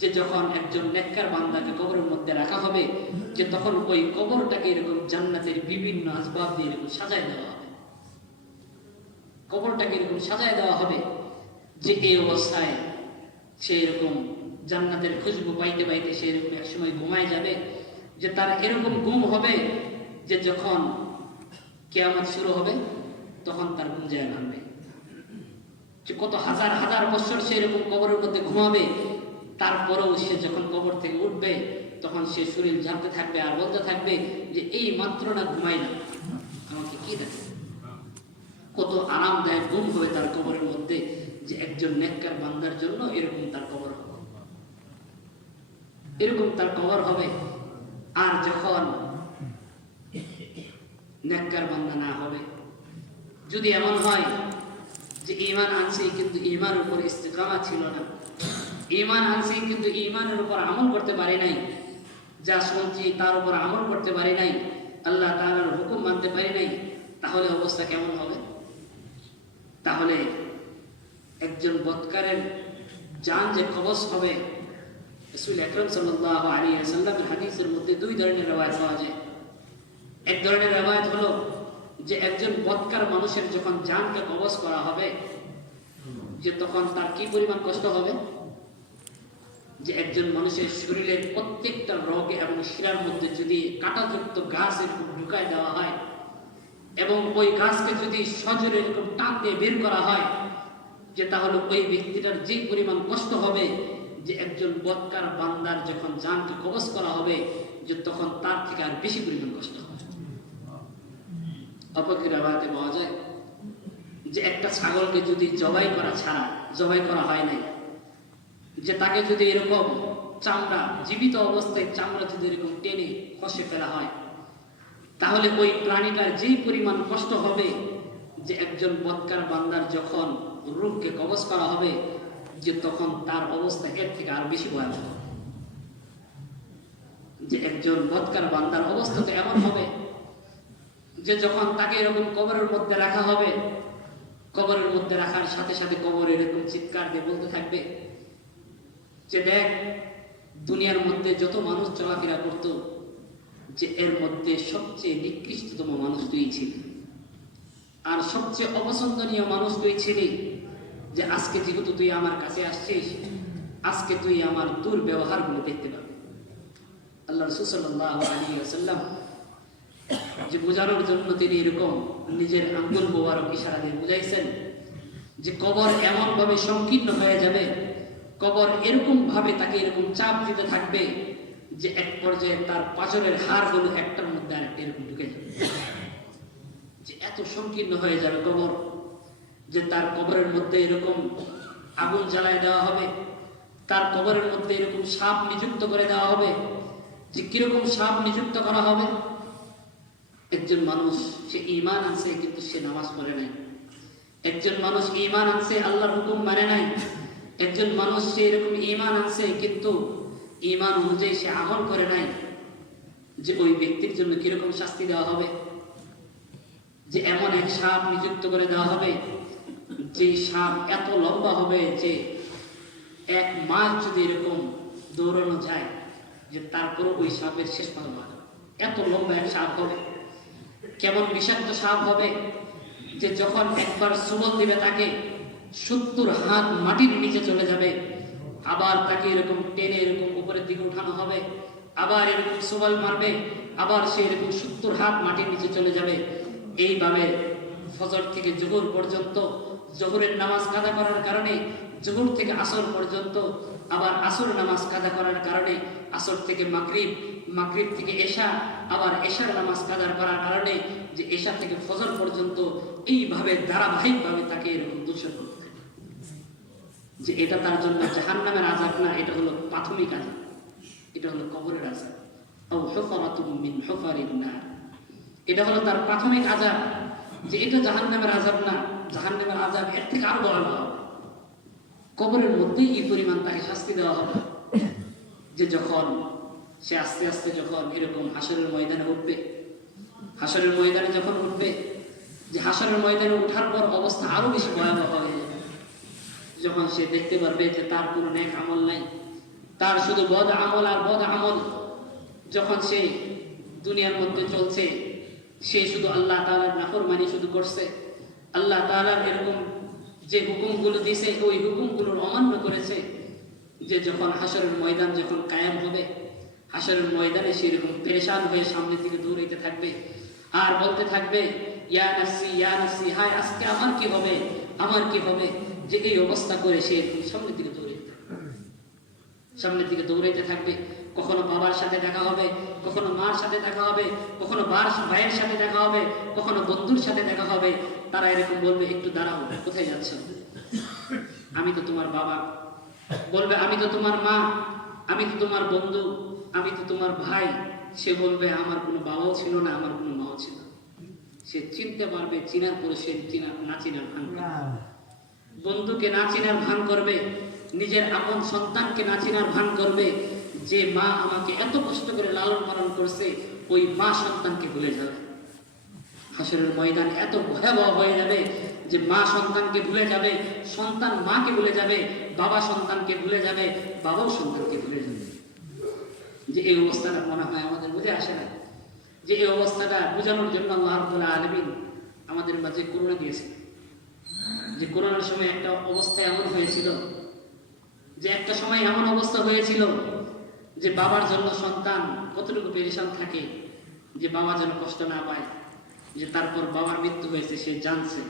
যে যখন একজন নেককার বান্দাকে কবরের মধ্যে রাখা হবে, যে তখন ওই কবরটাকে এরকম জান্নাতের বিভিন্ন আসবাব দিয়ে এরকম সাজায় দেওয়া হবে, কবরটাকে এরকম সাজায় দেওয়া হবে, যে এই অবস্থায় সে এরকম জান্নাতের খুশবু পাইতে পাইতে সে এরকম একসময় ঘুমায় যাবে, যে তার এরকম ঘুম হবে যে যখন কিয়ামত শুরু হবে তখন তার ঘুম যায় ভাঙবে। যে কত হাজার হাজার বছর সে এরকম কবরের মধ্যে ঘুমাবে, তারপরেও সে যখন কবর থেকে উঠবে তখন সে শরীর জানতে থাকবে আর বলতে থাকবে যে এই মাত্র না ঘুমাইলাম, আমাকে কি দেখে। কত আরামদায়ক ঘুম হবে তার কবরের মধ্যে, যে একজন নেককার বান্দার জন্য এরকম তার কবর হবে, এরকম তার কবর হবে। আর যখন নেককার বান্দা না হবে, যদি এমন হয় যে ঈমান আনছে কিন্তু ঈমানের উপর ইস্তিকামা ছিল না, ঈমান আনছি কিন্তু ঈমানের উপর আমল করতে পারি নাই, যা শুনছি তার উপর আমল করতে পারি নাই, আল্লাহ তাআলার হুকুম মানতে পারি নাই, তাহলে অবস্থা কেমন হবে? তাহলে একজন বদকারের জান যে কবজ হবে, রাসূল আকরাম সাল্লাল্লাহু আলাইহি ওয়াসাল্লামের হাদিসের মধ্যে দুই ধরনের রওয়ায়াত পাওয়া যায়। এক ধরনের রওয়ায়াত হলো যে একজন বদকার মানুষের যখন জানকে কবজ করা হবে, যে তখন তার কি পরিমাণ কষ্ট হবে, যে একজন মানুষের শরীরের প্রত্যেকটা রগে এবং শিরার মধ্যে যদি কাঁটাযুক্ত গাছ এরকম ঢুকায় দেওয়া হয় এবং ওই গাছকে যদি সজোরে এরকম টান দিয়ে বের করা হয়, যে তাহলে ওই ব্যক্তিটার যে পরিমাণ কষ্ট হবে, যে একজন বদকার বান্দার যখন জানকে কবজ করা হবে, যে তখন তার থেকে আর বেশি পরিমাণ কষ্ট হবে। অপরের রাওয়ায়াতে পাওয়া যায় যে একটা ছাগলকে যদি জবাই করা হয় নাই, যে তাকে যদি এরকম চামড়া জীবিত অবস্থায় চামড়া যদি এরকম টেনে খসে ফেলা হয়, তাহলে ওই প্রাণীটার যেই পরিমাণ কষ্ট হবে, যে একজন বদকার বান্দার যখন রূহকে কবজ করা হবে, যে তখন তার অবস্থা এর থেকে আর বেশি ভয়াবহ। যে একজন বদকার বান্দার অবস্থা তো এমন হবে যে যখন তাকে এরকম কবরের মধ্যে রাখা হবে, কবরের মধ্যে রাখার সাথে সাথে কবর এরকম চিৎকার দিয়ে বলতে থাকবে যে দেখ, দুনিয়ার মধ্যে যত মানুষ চলাফেরা করত, যে এর মধ্যে সবচেয়ে নিকৃষ্টতম মানুষ তুই ছিলি, আর সবচেয়ে অপছন্দনীয় মানুষ তুই ছিলি। যে আজকে যেহেতু তুই আমার কাছে আসছিস, আজকে তুই আমার দুর্ব্যবহারগুলো দেখতে পাবি। আল্লাহ রাসূল সাল্লাল্লাহু আলাইহি ওয়াসাল্লাম যে বোঝানোর জন্য তিনি এরকম নিজের আঙ্গুল মোবারক ইশারা দিয়ে বুঝাইছেন যে কবর এমন ভাবে সংকীর্ণ হয়ে যাবে, কবর এরকম ভাবে তাকে এরকম চাপ দিতে থাকবে যে এক পর্যায়ে তার পাঁজরের হাড়গুলো একটার মধ্যে আরেকটা এরকম ঢুকে যাবে। যে এত সংকীর্ণ হয়ে যাবে কবর, যে তার কবরের মধ্যে এরকম আগুন জ্বালায় দেওয়া হবে, তার কবরের মধ্যে এরকম সাপ নিযুক্ত করে দেওয়া হবে। যে কিরকম সাপ নিযুক্ত করা হবে? একজন মানুষ সে ঈমান আনছে কিন্তু সে নামাজ পড়ে নাই, একজন মানুষ ঈমান আনছে আল্লাহর হুকুম মানে নাই, একজন মানুষ সে এরকম ঈমান আনছে কিন্তু ঈমান অনুযায়ী সে আমল করে নাই। যে ওই ব্যক্তির জন্য কিরকম শাস্তি দেওয়া হবে? যে এমন এক সাপ নিযুক্ত করে দেওয়া হবে, যে সাপ এত লম্বা হবে যে 1 মাস যদি এরকম দৌড়ানো যায় যে তারপরও ওই সাপের শেষ পাওয়া যাবে, এত লম্বা এক সাপ হবে। কেমন বিষাক্ত সাপ হবে যে যখন একবার সুবল দিবে তাকে 70 হাত মাটির নিচে চলে যাবে, আবার তাকে এরকম টেনে এরকম উপরের দিকে উঠানো হবে, আবার এরকম সুবল মারবে, আবার সে এরকম 70 হাত মাটির নিচে চলে যাবে। এইভাবে ফজর থেকে জোহর পর্যন্ত, জোহরের নামাজ কাজা করার কারণে জোহর থেকে আসর পর্যন্ত, আবার আসর নামাজ কাজা করার কারণে আসর থেকে মাগরিব, মাগরিব থেকে এশা, আবার এশার নামাজ কাজা করার কারণে যে এশা থেকে ফজর পর্যন্ত, এইভাবে ধারাবাহিকভাবে তাকে এরকম দূষণ করতে থাকে। যে এটা তার জন্য জাহান্নামের আযাব না, এটা হলো প্রাথমিক আযাব, এটা হলো কবরের আযাব। আও হুফরাতুম মিন হুফারিন নার, এটা হলো তার প্রাথমিক আযাব। যে এটা জাহান্নামের আযাব না, জাহান্নামের আযাব এর থেকে আরো ভয়াবহ। কবরের মধ্যেই এই পরিমাণ তাকে শাস্তি দেওয়া হবে যে যখন সে আস্তে আস্তে যখন এরকম হাসরের ময়দানে উঠবে, হাসরের ময়দানে যখন উঠবে, যে হাসরের ময়দানে ওঠার পর অবস্থা আরো বেশি ভয়াবহ হয়ে যাবে। যখন সে দেখতে পারবে যে তার কোনো নেক আমল নাই, তার শুধু বদ আমল আর বদ আমল। যখন সে দুনিয়ার মধ্যে চলছে, সে শুধু আল্লাহ তাআলার নাফরমানি শুধু করছে, আল্লাহ তাআলার এরকম যে হুকুমগুলো দিয়েছে ওই হুকুমগুলোর অমান্য করেছে। যে যখন হাসরের ময়দান যখন কায়েম হবে, হাসরের ময়দানে সে এরকম পেরেশান হয়ে সামনের দিকে দৌড়াইতে থাকবে আর বলতে থাকবে ইয়া নাফসি ইয়া নাফসি, হায় আজকে আমার কি হবে, আমার কি হবে। যে এই অবস্থা করে সে এরকম সামনের দিকে দৌড়াইতে থাকবে, সামনের দিকে দৌড়াইতে থাকবে। কখনো বাবার সাথে দেখা হবে, কখনো মার সাথে দেখা হবে, কখনো ভাইয়ের সাথে দেখা হবে, কখনো বন্ধুর সাথে দেখা হবে। তারা এরকম বলবে একটু দাঁড়াও, কোথায় যাচ্ছ? আমি তো তোমার বাবা। বলবে আমি তো তোমার মা, আমি তো তোমার বন্ধু, আমি তো তোমার ভাই। সে বলবে আমার কোনো বাবাও ছিল না, আমার কোনো মাও ছিল না। সে চিনতে পারবে, চিনার পরে সে না চিনার ভান করবে, বন্ধুকে না চিনার ভান করবে, নিজের আপন সন্তানকে না চিনার ভান করবে। যে মা আমাকে এত কষ্ট করে লালন পালন করছে, ওই মা সন্তানকে ভুলে যাবে। হাসরের ময়দান এত ভয়াবহ হয়ে যাবে যে মা সন্তানকে ভুলে যাবে, সন্তান মাকে ভুলে যাবে, বাবা সন্তানকে ভুলে যাবে, বাবাও সন্তানকে ভুলে যাবে। যে এই অবস্থাটা মনে হয় আমাদের বুঝে আসে না। যে এই অবস্থাটা বোঝানোর জন্য আল্লাহ রাব্বুল আলামিন আমাদের মাঝে করুণা দিয়েছে। যে করোনার সময় একটা অবস্থা এমন হয়েছিল, যে একটা সময় এমন অবস্থা হয়েছিল যে বাবার জন্য সন্তান কতটুকু পেরেশান থাকে, যে বাবা যেন কষ্ট না পায়। যে তারপর বাবার মৃত্যু হয়েছে, সে জানছে,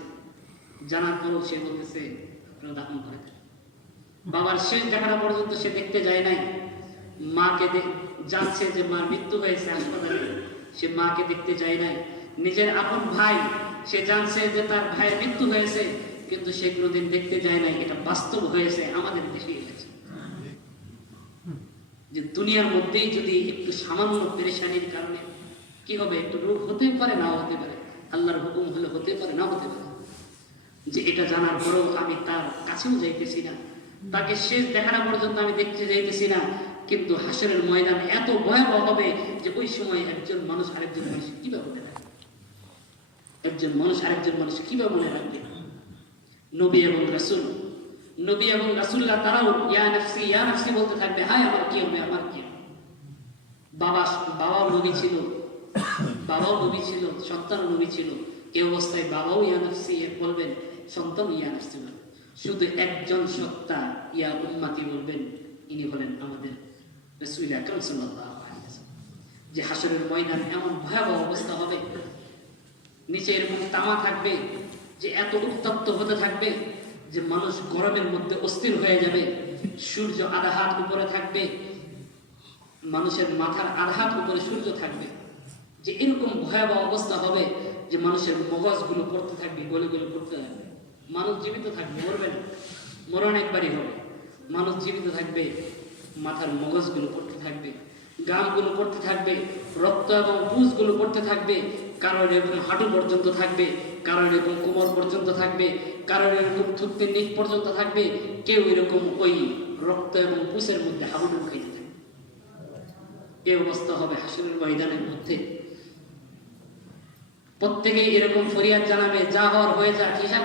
জানার পরও সে বলতেছে আপনারা দাফন করে দেন। বাবার শেষ দেখাটা পর্যন্ত সে দেখতে যায় নাই। মাকে জানছে যে মার মৃত্যু হয়েছে হাসপাতালে, সে মাকে দেখতে যায় নাই। নিজের আপন ভাই, সে জানছে যে তার ভাইয়ের মৃত্যু হয়েছে, কিন্তু সে কোনোদিন দেখতে যায় নাই। এটা বাস্তব হয়েছে, আমাদের দেশে হয়েছে। যে দুনিয়ার মধ্যেই যদি একটু সামান্য পেরেশানির কারণে কি হবে, একটু রোগ হতে পারে, নাও হতে পারে, আল্লাহর হুকুম হলে হতে পারে, নাও হতে পারে। যে এটা জানার পরেও আমি তার কাছেও যাইতেছি না, তাকে শেষ দেখানো পর্যন্ত আমি দেখতে যাইতেছি না। কিন্তু হাসরের ময়দান এত ভয়াবহ হবে যে ওই সময় একজন মানুষ আরেকজন মানুষ কিভাবে হতে পারে। একজন মানুষ আরেকজন মানুষ কিভাবে মনে রাখবে? নবী এবং রাসূল, নবী এবং রাসূলরা তারাও ইয়া নাফসি বলতে থাকবে, হায় আমার কি হবে, আমার কি হবে। বাবাও নবী ছিল, সন্তানও নবী ছিল। এই অবস্থায় বাবাও ইয়া নাফসি বলবেন, সন্তান ইয়া নাফসি বলবেন। শুধু একজন সত্তা ইয়া উম্মতি বলবেন, ইনি হলেন আমাদের রাসূল আকরাম সাল্লাল্লাহু আলাইহি ওয়াসাল্লাম। যে হাসরের ময়দানে এমন ভয়াবহ অবস্থা হবে, নিচে এরকম তামা থাকবে, যে এত উত্তপ্ত হতে থাকবে যে মানুষ গরমের মধ্যে অস্থির হয়ে যাবে। সূর্য আধা হাত উপরে থাকবে, মানুষের মাথার আধা হাত উপরে সূর্য থাকবে। যে এরকম ভয়াবহ অবস্থা হবে যে মানুষের মগজগুলো পড়তে থাকবে, গলে গলে পড়তে থাকবে। মানুষ জীবিত থাকবে, মরবে না, মরণ একবারই হবে। মানুষ জীবিত থাকবে, মাথার মগজগুলো পড়তে থাকবে, গামগুলো পড়তে থাকবে, রক্ত এবং পুঁজগুলো পড়তে থাকবে। কারোর এরকম হাঁটু পর্যন্ত থাকবে, কারোর এরকম কোমর পর্যন্ত থাকবে, কারোর এরকম থুতনির নিচ পর্যন্ত থাকবে। কেউ এরকম ওই রক্ত এবং পুঁজের মধ্যে হাবুডুবু খাইতে থাকবে। এই অবস্থা হবে হাসরের ময়দানের মধ্যে। প্রত্যেকেই এরকম ফরিয়াদ জানাবে, যা হওয়ার হয়ে যাক, হিসাব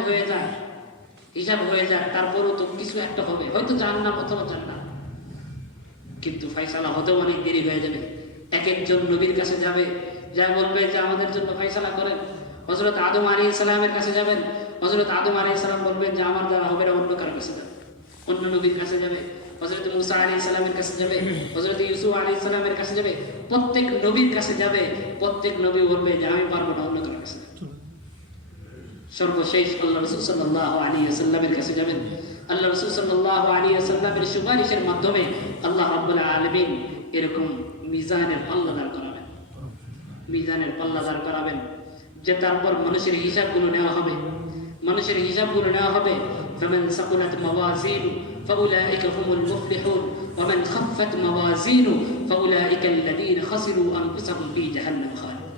হয়ে যাক। তারপরও তো কিছু একটা হবে, হয়তো জান্নাত অথবা জান্নাত, কিন্তু ফায়সালা হতেও অনেক দেরি হয়ে যাবে। এক একজন নবীর কাছে যাবে, যা বলবে যে আমাদের জন্য ফায়সালা করেন। হযরত আদম আলাইহিস সালামের কাছে যাবেন, হযরত আদম আলাইহিস সালাম বলবেন যে আমার দ্বারা হবে না, অন্য কারো কাছে যাবে। অন্য নবীর কাছে যাবে, হযরত মুসা আলাইহিস সালামের কাছে যাবে, হযরত ইউসুফ আলাইহিস সালামের কাছে যাবে। প্রত্যেক নবীর কাছে যাবে, প্রত্যেক নবী বলবে যে আমি পারবো না, অন্য কারো কাছে। সর্বশেষ আল্লাহ রাসূল সাল্লাল্লাহু আলাইহি ওয়াসাল্লামের কাছে যাবেন। আল্লাহ রাসূল সাল্লাল্লাহু আলাইহি ওয়াসাল্লামের সুপারিশের মাধ্যমে আল্লাহ রাব্বুল আলামিন এরকম মিজানের পাল্লা দাঁড় করাবেন, মিজানের পাল্লা দাঁড় করাবেন, যে তারপর মানুষের হিসাবগুলো নেওয়া হবে, মানুষের হিসাবগুলো নেওয়া হবে। ফামান সাকুলাত মাওয়াজিনু ফাউলাইকা হুমুল মুফলিহুন ওয়া মান খাফফাত মাওয়াজিনু ফাউলাইকা আল্লাযীনা খাসিরু আনফুসাহুম ফি জাহান্নাম খালিদুন।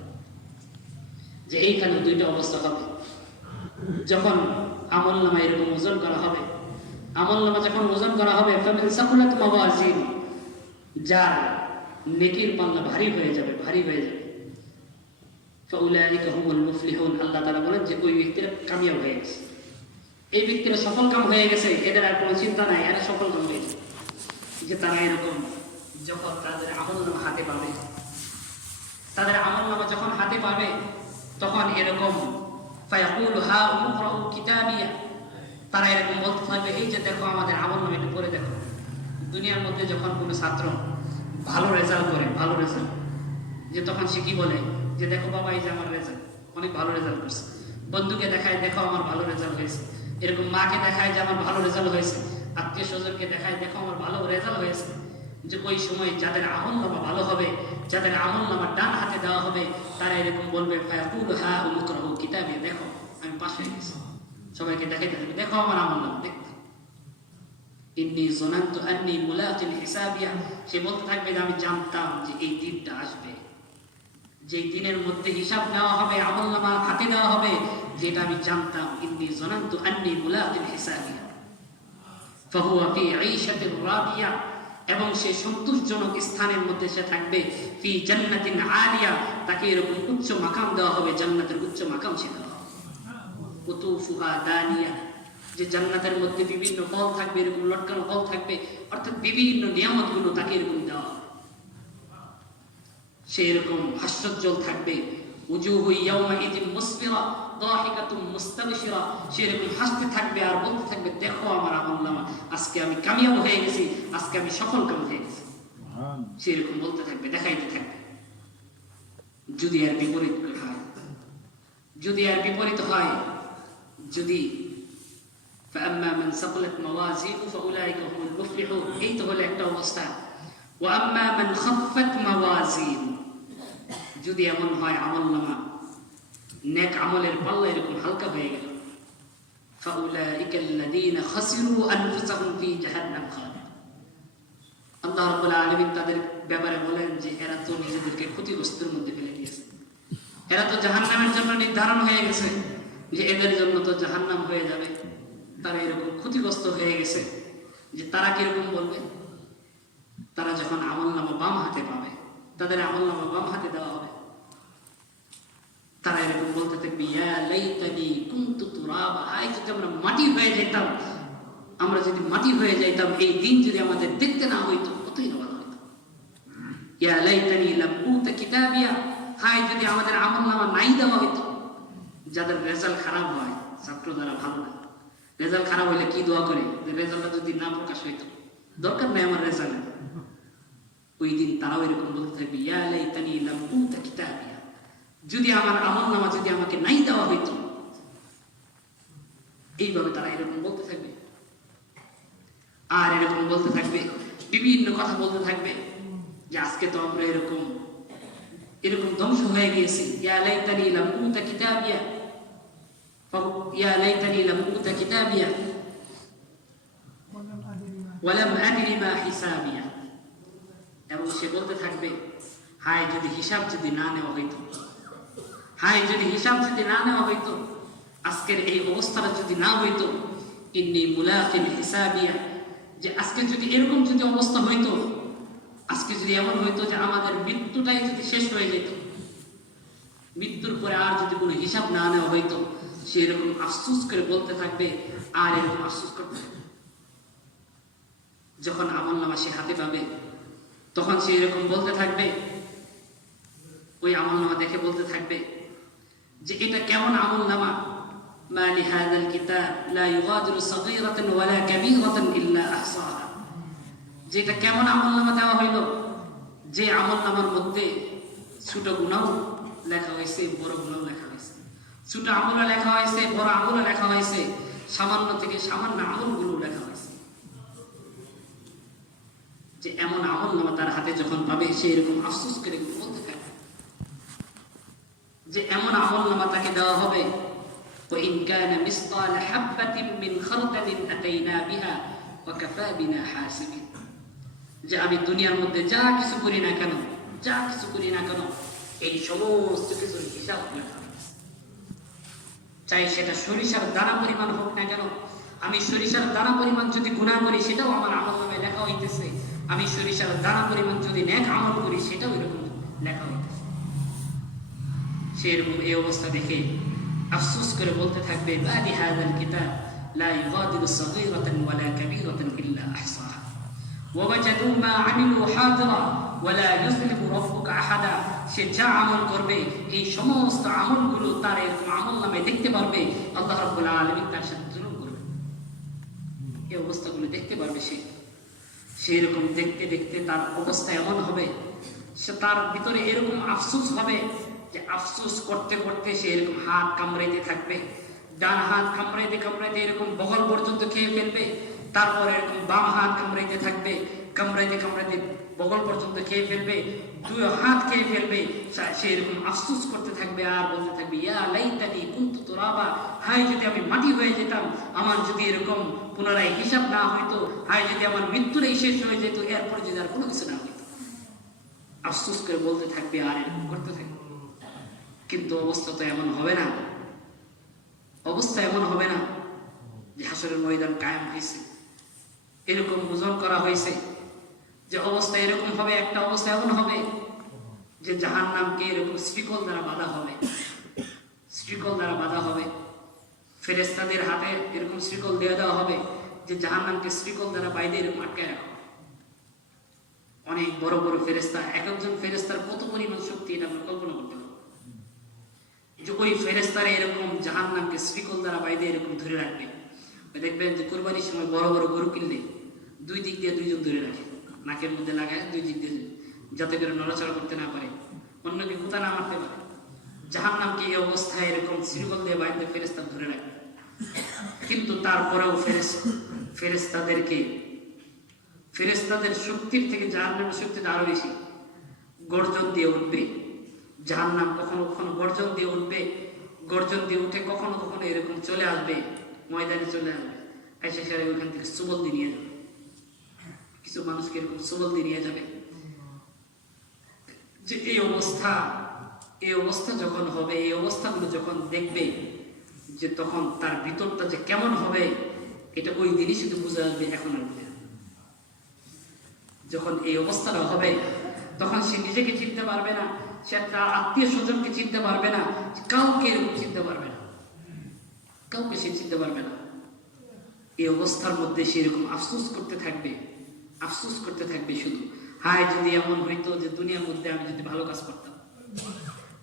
যে এইখানে দুইটা অবস্থা হবে। যখন আমলনামা এরকম ওজন করা হবে, আমলনামা যখন ওজন করা হবে, ফামান সাকুলাত মাওয়াজিনু, যার নেকির পাল্লা ভারী হয়ে যাবে, ফাউলাইকা হুমুল মুফলিহুন, আল্লাহ তাআলা বলেন যে ওই ব্যক্তিরা কামিয়াব হয়ে গেছে, এই ব্যক্তিরা সফলকাম হয়ে গেছে, এদের আর কোনো চিন্তা নাই, এরা সফলকাম হয়ে গেছে। যে তারা এরকম যখন তাদের আমলনামা হাতে পাবে, তাদের আমলনামা যখন হাতে পাবে, তখন এরকম ফায়াকুলু হা উমকরাউ কিতাবিয়া, তারা এরকম বলতে থাকবে, এই যে দেখো আমাদের আমলনামা, একটু পড়ে দেখো। দুনিয়ার মধ্যে যখন কোনো ছাত্র ভালো রেজাল্ট করে, ভালো রেজাল্ট, যে তখন সে কি বলে যে দেখো বাবা, এই যে আমার রেজাল্ট, অনেক ভালো রেজাল্ট করছে। বন্ধুকে দেখায়, দেখো আমার ভালো রেজাল্ট হয়েছে। এরকম মাকে দেখায় যে আমার ভালো রেজাল্ট হয়েছে, আত্মীয় স্বজনকে দেখায়, দেখো আমার ভালো রেজাল্ট হয়েছে। যে ওই সময় যাদের আমলনামা ভালো হবে, যাদের আমলনামা ডান হাতে দেওয়া হবে, তারা এরকম বলবে ফায়াকুলু হা উমকরাউ কিতাবিয়া, দেখো আমি পাস হয়ে গেছি। সবাইকে দেখাইতে থাকবে, দেখো আমার আমলনামা, দেখতে। ইন্নী যনানতু আন্নী মুলাকিন হিসাবিয়া, সে বলতে থাকবে যে আমি জানতাম যে এই দিনটা আসবে, যে দিনের মধ্যে হিসাব নেওয়া হবে, আমলনামা হাতে দেওয়া হবে, যেটা আমি জানতাম। ইন্নী যনানতু আন্নী মুলাকিন হিসাবিয়া ফাহুয়া ফি ঈশাতির রাদিয়া, এবং সে সন্তোষজনক স্থানের মধ্যে সে থাকবে। ফি জান্নাতিন আলিয়া, তাকে এরকম উচ্চ মাকাম দেওয়া হবে, জান্নাতের উচ্চ মাকাম সে দেওয়া হবে। কুতুফুহা দানিয়া, যে জান্নাতের মধ্যে বিভিন্ন ফল থাকবে, এরকম লটকানো ফল থাকবে, অর্থাৎ বিভিন্ন নিয়ামতগুলো তাকে এরকম দেওয়া হবে। সে এরকম হাস্যোজ্জ্বল থাকবে। উজুহু ইয়াওমাইযিন মুসফিরা দাহিকাতুম মুস্তাবশিরা, সে এরকম হাসতে থাকবে আর বলতে থাকবে, দেখো আমার আমলনামা, আজকে আমি কামিয়াব হয়ে গেছি, আজকে আমি সফলকাম হয়ে গেছি। সে এরকম বলতে থাকবে, দেখাইতে থাকবে। যদি এর বিপরীত হয়, যদি فأما من ثقلت موازينه فأولئك هم المفلحون, এই তো হলো একটা অবস্থা। وأما من خفت موازينه, যদি এমন হয় আমলনামা, নেক আমলের পাল্লা এরকম হালকা হয়ে গেল, فأولئك الذين خسروا أنفسهم في جهنم خالدون, আল্লাহ রাব্বুল আলামিন তাদের ব্যাপারে বলেন যে এরা তো নিজেদেরকে ক্ষতিগ্রস্তের মধ্যে ফেলে দিয়েছে, এরা তো জাহান্নামের জন্য নির্ধারণ হয়ে গেছে, যে এদের জন্য তো জাহান্নাম হয়ে যাবে। তারা এরকম ক্ষতিগ্রস্ত হয়ে গেছে। যে তারা কিরকম বলবে, তারা যখন আমলনামা বাম হাতে পাবে, তাদের আমলনামা বাম হাতে দেওয়া হবে, তারা এরকম বলতে থাকবে, ইয়া লাইতানি কুনতু তুরাবা, আয় যদি আমরা মাটি হয়ে যেতাম, আমরা যদি মাটি হয়ে যাইতাম, এই দিন যদি আমাদের দেখতে না হইতো, কতই না ভালো হইতো। ইয়া লাইতানি লাম উতা কিতাবিয়া, হায় যদি আমাদের আমলনামা নাই দেওয়া হইতো। যাদের রেজাল্ট খারাপ হয়, ছাত্র দ্বারা ভালো না, রেজাল্ট খারাপ হইলে কি দোয়া করে, রেজাল্টটা যদি না প্রকাশ হইতো, দরকার নাই আমার রেজাল্ট। ওই দিন তারাও এরকম বলতে থাকবে, ইয়া লাইতানি লাম উতা কিতাবিয়া, যদি আমার আমলনামা যদি আমাকে নাই দেওয়া হইতো। এইভাবে তারা এরকম বলতে থাকবে, আর এরকম বলতে থাকবে, বিভিন্ন কথা বলতে থাকবে, যে আজকে তো আমরা এরকম এরকম ধ্বংস হয়ে গিয়েছি। ইয়া লাইতানি লাম উতা কিতাবিয়া, ইয়া লাইতানি লাম উতা কিতাবিয়া ওয়ালাম আদরি মা হিসাবিয়া। এবং সে বলতে থাকবে, হায় যদি হিসাব যদি না নেওয়া হইতো, হায় যদি হিসাব যদি না নেওয়া হইতো, আজকের এই অবস্থাটা যদি না হইতো, ইন্নী মুলাকিন হিসাবিয়া, যে আজকে যদি এরকম যদি অবস্থা হইতো, আজকে যদি এমন হইতো যে আমাদের মৃত্যুটাই যদি শেষ হয়ে যেত, মৃত্যুর পরে আর যদি কোনো হিসাব না নেওয়া হইতো, সে এরকম আফসোস করে বলতে থাকবে, আর এরকম আফসোস করতে থাকবে। যখন আমলনামা সে হাতে পাবে, তখন সে এরকম বলতে থাকবে, ওই আমলনামা দেখে বলতে থাকবে যে এটা কেমন আমলনামা, মা লিহাদাল কিতাব লা ইউগাদিরু সাগীরাতান ওয়ালা কাবীরাতান ইল্লা আহসাহা, যে এটা কেমন আমলনামা দেওয়া হইল, যে আমলনামার মধ্যে ছোট গুনাহ লেখা হয়েছে, বড় গুনাহ লেখা হয়েছে, ছোট আমলও লেখা হয়েছে, বড় আমলও লেখা হয়েছে, সামান্য থেকে সামান্য আমলগুলো লেখা হয়েছে। যে এমন আমলনামা তার হাতে যখন পাবে, সে এরকম আফসোস করে বলতে থাকবে যে এমন আমলনামা তাকে দেওয়া হবে, وإن كان مثقال حبة من خردل أتينا بها وكفى بنا حاسبين, যে আমি দুনিয়ার মধ্যে যা কিছু করি না কেন, যা কিছু করি না কেন, এই সমস্ত কিছুর হিসাব লেখা হয়েছে। চাই সেটা সরিষার দানা পরিমাণ হোক না কেন, আমি সরিষার দানা পরিমাণ যদি গুনাহ করি, সেটাও আমার আমলনামায় লেখা হইতেছে। আমি সরিষার দানা পরিমাণ যদি নেক আমল করি, সেটাও এরকম লেখা হইতেছে। সে এরকম এই অবস্থা দেখে আফসোস করে বলতে থাকবে, মা লিহাদাল কিতাব লা ইউগাদিরু সাগীরাতান ওয়ালা কাবীরাতান ইল্লা আহসাহা ওয়াওয়াজাদু মা আমিলু হাদিরা ওয়ালা ইউযলিমু রাব্বুকা আহাদা। সে যা আমল করবে, এই সমস্ত আমলগুলো তার এরকম আমলনামায় দেখতে পারবে, আল্লাহ রাব্বুল আলামিন তার সাথে জুলুম করবে। এই অবস্থাগুলো দেখতে পারবে সে। সে এরকম দেখতে দেখতে তার অবস্থা এমন হবে, সে তার ভিতরে এরকম আফসোস হবে যে আফসোস করতে করতে সে এরকম হাত কামড়াইতে থাকবে, ডান হাত কামড়াইতে কামড়াইতে এরকম বগল পর্যন্ত খেয়ে ফেলবে, তারপর এরকম বাম হাত কামড়াইতে থাকবে, কামড়াইতে কামড়াইতে বগল পর্যন্ত খেয়ে ফেলবে, দুই হাত খেয়ে ফেলবে। সে এরকম আফসোস করতে থাকবে আর বলতে থাকবে, ইয়া লাইতানি কুনতু তুরাবা, হায় যদি আমি মাটি হয়ে যেতাম, আমার যদি এরকম পুনরায় হিসাব না হইতো, হায় যদি আমার মৃত্যুটাই শেষ হয়ে যেত, এরপর যদি আর কোনো কিছু না হইতো। আফসোস করে বলতে থাকবে আর এরকম করতে থাকবে। কিন্তু অবস্থা তো এমন হবে না, অবস্থা এমন হবে না যে হাসরের ময়দান কায়েম হয়েছে, এরকম ওজন করা হয়েছে যে অবস্থা এরকম হবে। একটা অবস্থা এমন হবে যে জাহান্নামকে এরকম শ্রীকল দ্বারা বাঁধা হবে, শ্রীকল দ্বারা বাঁধা হবে, ফেরেশতাদের হাতে এরকম শ্রীকল দিয়ে দেওয়া হবে, যে জাহান্নামকে শ্রীকল দ্বারা বাইরে এরকম আটকায় রাখা। অনেক বড় বড় ফেরেশতা, এক একজন ফেরেশতার কত পরিমাণ শক্তি, এটা আমরা কল্পনা করতে পারবো। যে ওই ফেরেশতারা এরকম জাহান্নামকে শ্রীকল দ্বারা বাইরে এরকম ধরে রাখবে। দেখবেন যে কুরবানির সময় বড় বড় গরু কিনলে দুই দিক দিয়ে দুইজন ধরে রাখে, নাকের মধ্যে লাগায় দুই দিক দিয়ে, যাতে করে নড়াচড়া করতে না পারে, অন্যকে গুতা না মারতে পারে। জাহান্নামকে এই অবস্থায় এরকম শ্রীকল দিয়ে বাইরে ফেরেশতা ধরে রাখবে। কিন্তু তারপরেও ফেরেশতাদেরকে, ফেরেশতাদের শক্তির থেকে জাহান্নামের শক্তিটা আরো বেশি, গর্জন দিয়ে উঠবে। জাহান্নাম কখনো কখনো গর্জন দিয়ে উঠবে, গর্জন দিয়ে উঠে কখনো কখনো এরকম চলে আসবে, ময়দানে চলে আসবে, এসে সেরে ওইখান থেকে সুবল দিয়ে নিয়ে যাবে। কিছু মানুষকে এরকম সুবল দিয়ে নিয়ে যাবে। যে এই অবস্থা যখন হবে, এই অবস্থাগুলো যখন দেখবে, যে তখন তার ভিতরটা যে কেমন হবে, এটা ওই দিনই শুধু বুঝে আসবে, এখন আর বুঝে। যখন এই অবস্থাটা হবে, তখন সে নিজেকে চিনতে পারবে না, সে তার আত্মীয় স্বজনকে চিনতে পারবে না, কাউকে চিনতে পারবে না, কাউকে সে চিনতে পারবে না। এই অবস্থার মধ্যে সে এরকম আফসোস করতে থাকবে, আফসোস করতে থাকবে শুধু, হায় যদি এমন হইতো যে দুনিয়ার মধ্যে আমি যদি ভালো কাজ করতাম।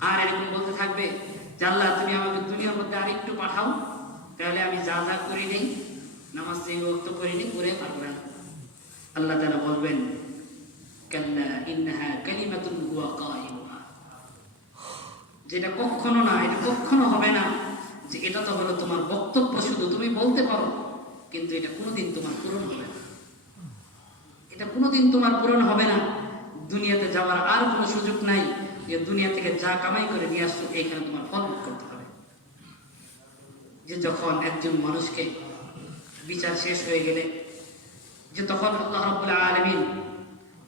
আর এরকম বলতে থাকবে যে আল্লাহ তুমি আমাকে দুনিয়ার মধ্যে আর একটু পাঠাও, তাহলে আমি যা যা করি নেই, নামাজ যে ওয়াক্ত করি নেই, করে পারবো না। আল্লাহ তাআলা বলবেন কাল্লা ইন্নাহা কালিমাতুন হুয়া কাইলুহা, যেটা কখনো না, এটা কখনো হবে না যে এটা তো হলো তোমার বক্তব্য, শুধু তুমি বলতে পারো, কিন্তু এটা কোনোদিন তোমার পূরণ হবে না, এটা কোনোদিন তোমার পূরণ হবে না। দুনিয়াতে যাওয়ার আর কোনো সুযোগ নাই, যে দুনিয়া থেকে যা কামাই করে নিয়ে আসছো এইখানে তোমার ফল ভোগ করতে হবে। যে যখন একজন মানুষকে বিচার শেষ হয়ে গেলে, যে তখন আল্লাহ রাব্বুল আলামিন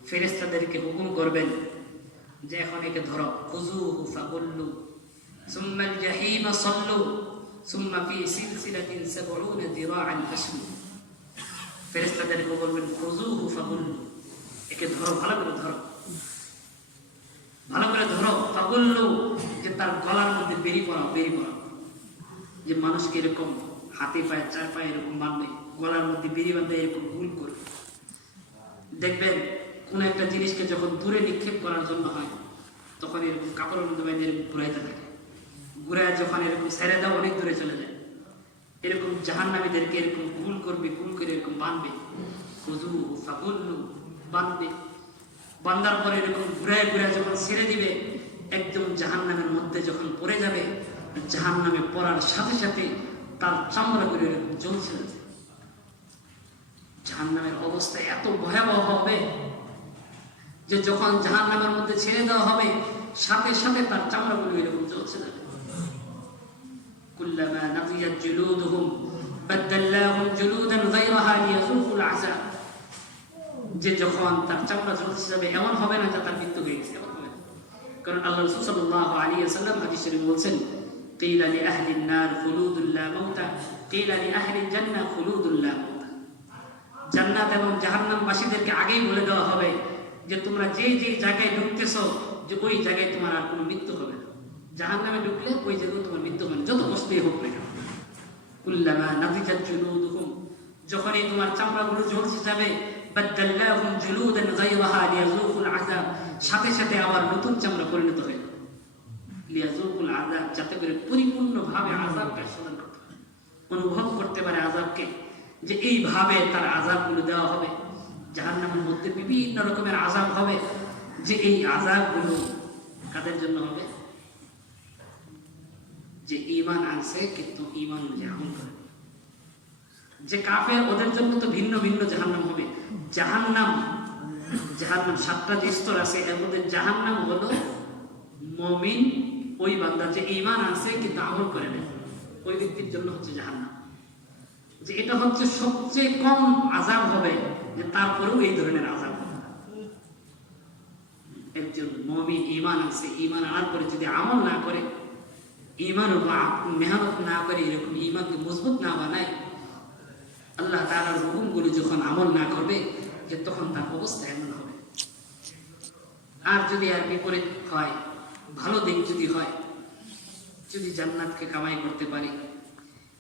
ফেরেশতাদেরকে হুকুম করবেন যে এখন একে ধরো, খুযুহু ফাগুল্লু সুম্মাল জাহিমা সাল্লু সুম্মা ফি সিলসিলাতিন ৭০ যিরাআন ফাসলু। ফেরেশতাদেরকে বলবেন খুযুহু ফাগুল্লু, একে ধরো, ভালো করে ধরো, ভালো করে ধরো, ফাগুল্লু, যে তার গলার মধ্যে বেরি পড়াও, বেরি পড়াও। যে মানুষকে এরকম হাতে পায়ে, চার পায়ে এরকম বাঁধবে, গলার মধ্যে বেরি বাঁধে এরকম গুল করবে। দেখবেন কোন একটা জিনিসকে যখন দূরে নিক্ষেপ করার জন্য হয়, তখন এরকম কাপড়ের মধ্যে বাইরে এরকম ঘুরাইতে থাকে, ঘুরায় যখন এরকম ছেড়ে দাও অনেক দূরে চলে যায়। এরকম জাহান্নামীদেরকে এরকম গুল করবে, গুল করে এরকম বাঁধবে, খুযুহু ফাগুল্লু, বাঁধবে। বান্দার পরে এরকম ঘুরায় ঘুরায় যখন ছেড়ে দিবে, একদম জাহান্নামের মধ্যে যখন পড়ে যাবে, জাহান্নামে পড়ার সাথে সাথে তার চামড়া করে এরকম জ্বলছে। জাহান্নামের অবস্থা এত ভয়াবহ হবে যে যখন জাহান্নামের মধ্যে ছেড়ে দেওয়া হবে, সাথে সাথে তার চামড়াগুলো এরকম জ্বলছে যাবে। কুল্লামা নাদিয়াত জুলুদুহুম বাদদাল্লাহুম জুলুদান গায়রাহা লিয়াযুকুল আযাব, যে যখন তার চামড়া জ্বলছে যাবে, এমন হবে না যে তার মৃত্যু হয়ে গেছে, এমন হবে না। কারণ আল্লাহ রাসূল সাল্লাল্লাহু আলাইহি ওয়াসাল্লাম হাদিস শরীফে বলেছেন, কিলা লি আহলিন নার খুলুদুল লা মাউতা কিলা লি আহলিল জান্নাহ খুলুদুল লা মাউতা। জান্নাত এবং জাহান্নামবাসীদেরকে আগেই বলে দেওয়া হবে যে তোমরা যে যে জায়গায় ঢুকতেছো, যে ওই জায়গায় তোমার আর কোনো মৃত্যু হবে না। জাহান্নামে ঢুকলে ওই জায়গায় তোমার মৃত্যু হবে না, যত কষ্টই হোক না কেন। কুল্লামা নাদিজাত জুলুদুহুম, যখনই তোমার চামড়াগুলো জ্বলছে যাবে, বাদদাল্লাহুম জুলুদান গায়রাহা লিয়াযুকুল আযাব, সাথে সাথে আবার নতুন চামড়া পরিণত হয়ে যাবে, লিয়াযুকুল আযাব, যাতে করে পরিপূর্ণভাবে আযাবকে আস্বাদন করতে পারে, অনুভব করতে পারে আযাবকে, যে এইভাবে তার আযাবগুলো দেওয়া হবে। জাহান্নামের মধ্যে বিভিন্ন রকমের আযাব হবে, যে এই আযাবগুলো কাদের জন্য হবে? যে ঈমান আনছে কিন্তু ঈমান অনুযায়ী আমল করে। যে কাফের, ওদের জন্য তো ভিন্ন ভিন্ন জাহান্নাম হবে। জাহান্নাম 7টা যে স্তর আছে, এর মধ্যে জাহান্নাম হলো মুমিন, ওই বান্দা যে ঈমান আছে কিন্তু আমল করে না, ওই ব্যক্তির জন্য হচ্ছে জাহান্নাম। যে এটা হচ্ছে সবচেয়ে কম আযাব হবে, যে তারপরেও এই ধরনের আযাব হবে। একজন মুমিন ঈমান আছে, ঈমান আনার পরে যদি আমল না করে, ঈমান মেহনত না করে, এরকম ঈমানকে মজবুত না বানায়, আল্লাহ তাআলার হুকুমগুলো যখন আমল না করবে, যে তখন তার অবস্থা এমন হবে। আর যদি আর বিপরীত হয়, ভালো দিক যদি হয়, যদি জান্নাতকে কামাই করতে পারি,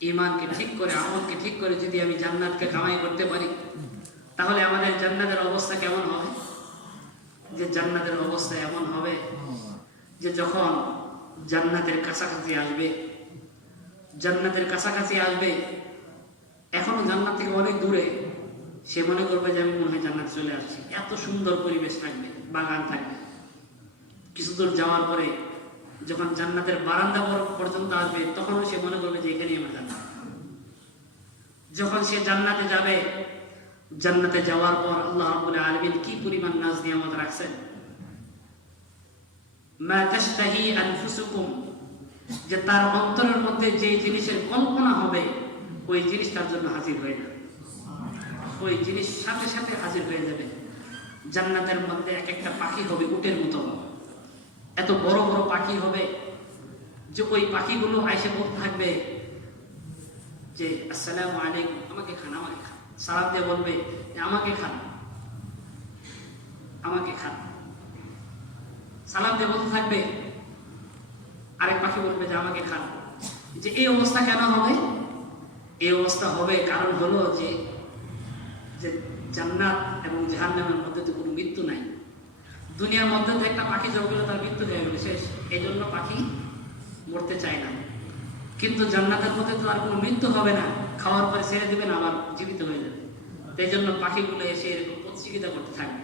ঈমানকে ঠিক করে, আমলকে ঠিক করে যদি আমি জান্নাতকে কামাই করতে পারি, তাহলে আমাদের জান্নাতের অবস্থা কেমন হবে? যে জান্নাতের অবস্থা এমন হবে যে যখন জান্নাতের কাছাকাছি আসবে, জান্নাতের কাছাকাছি আসবে, এখনো জান্নাত থেকে অনেক দূরে, সে মনে করবে যে আমি মনে হয় জান্নাতে চলে আসছি। এত সুন্দর পরিবেশ থাকবে, বাগান থাকবে। কিছু দূর যাওয়ার পরে যখন জান্নাতের বারান্দা পর্যন্ত আসবে, তখনও সে মনে করবে যে এখানেই আমার জান্নাত। যখন সে জান্নাতে যাবে, জান্নাতে যাওয়ার পর আল্লাহ রাব্বুল আলামিন কি পরিমাণ নাজ নিয়ামত রাখছেন। মা তাশতাহি আনফুসুকুম, যে তার অন্তরের মধ্যে যে জিনিসের কল্পনা হবে, ওই জিনিস তার জন্য হাজির হয়ে যাবে, ওই জিনিস সাথে সাথে হাজির হয়ে যাবে। জান্নাতের মধ্যে এক একটা পাখি হবে উটের মতো, এত বড় বড় পাখি হবে যে ওই পাখিগুলো আইসে বলতে থাকবে যে আসসালামু আলাইকুম, আমাকে খান, আমাকে খান। সালাম দিয়ে বলবে যে আমাকে খান, আমাকে খান। সালাম দিয়ে বলতে থাকবে, আরেক পাখি বলবে যে আমাকে খান। যে এই অবস্থা কেন হবে? এই অবস্থা হবে কারণ হলো যে জান্নাত এবং জাহান্নামের মধ্যে তো কোনো মৃত্যু নাই। দুনিয়ার মধ্যে তো একটা পাখি যোগ গেলে তার মৃত্যু হয়ে গেলে শেষ, এই জন্য পাখি মরতে চায় না। কিন্তু জান্নাতের মধ্যে তো আর কোনো মৃত্যু হবে না, খাওয়ার পরে ছেড়ে দেবেন আবার জীবিত হয়ে যাবে। এই জন্য পাখিগুলো এসে এরকম প্রতিযোগিতা করতে থাকবে।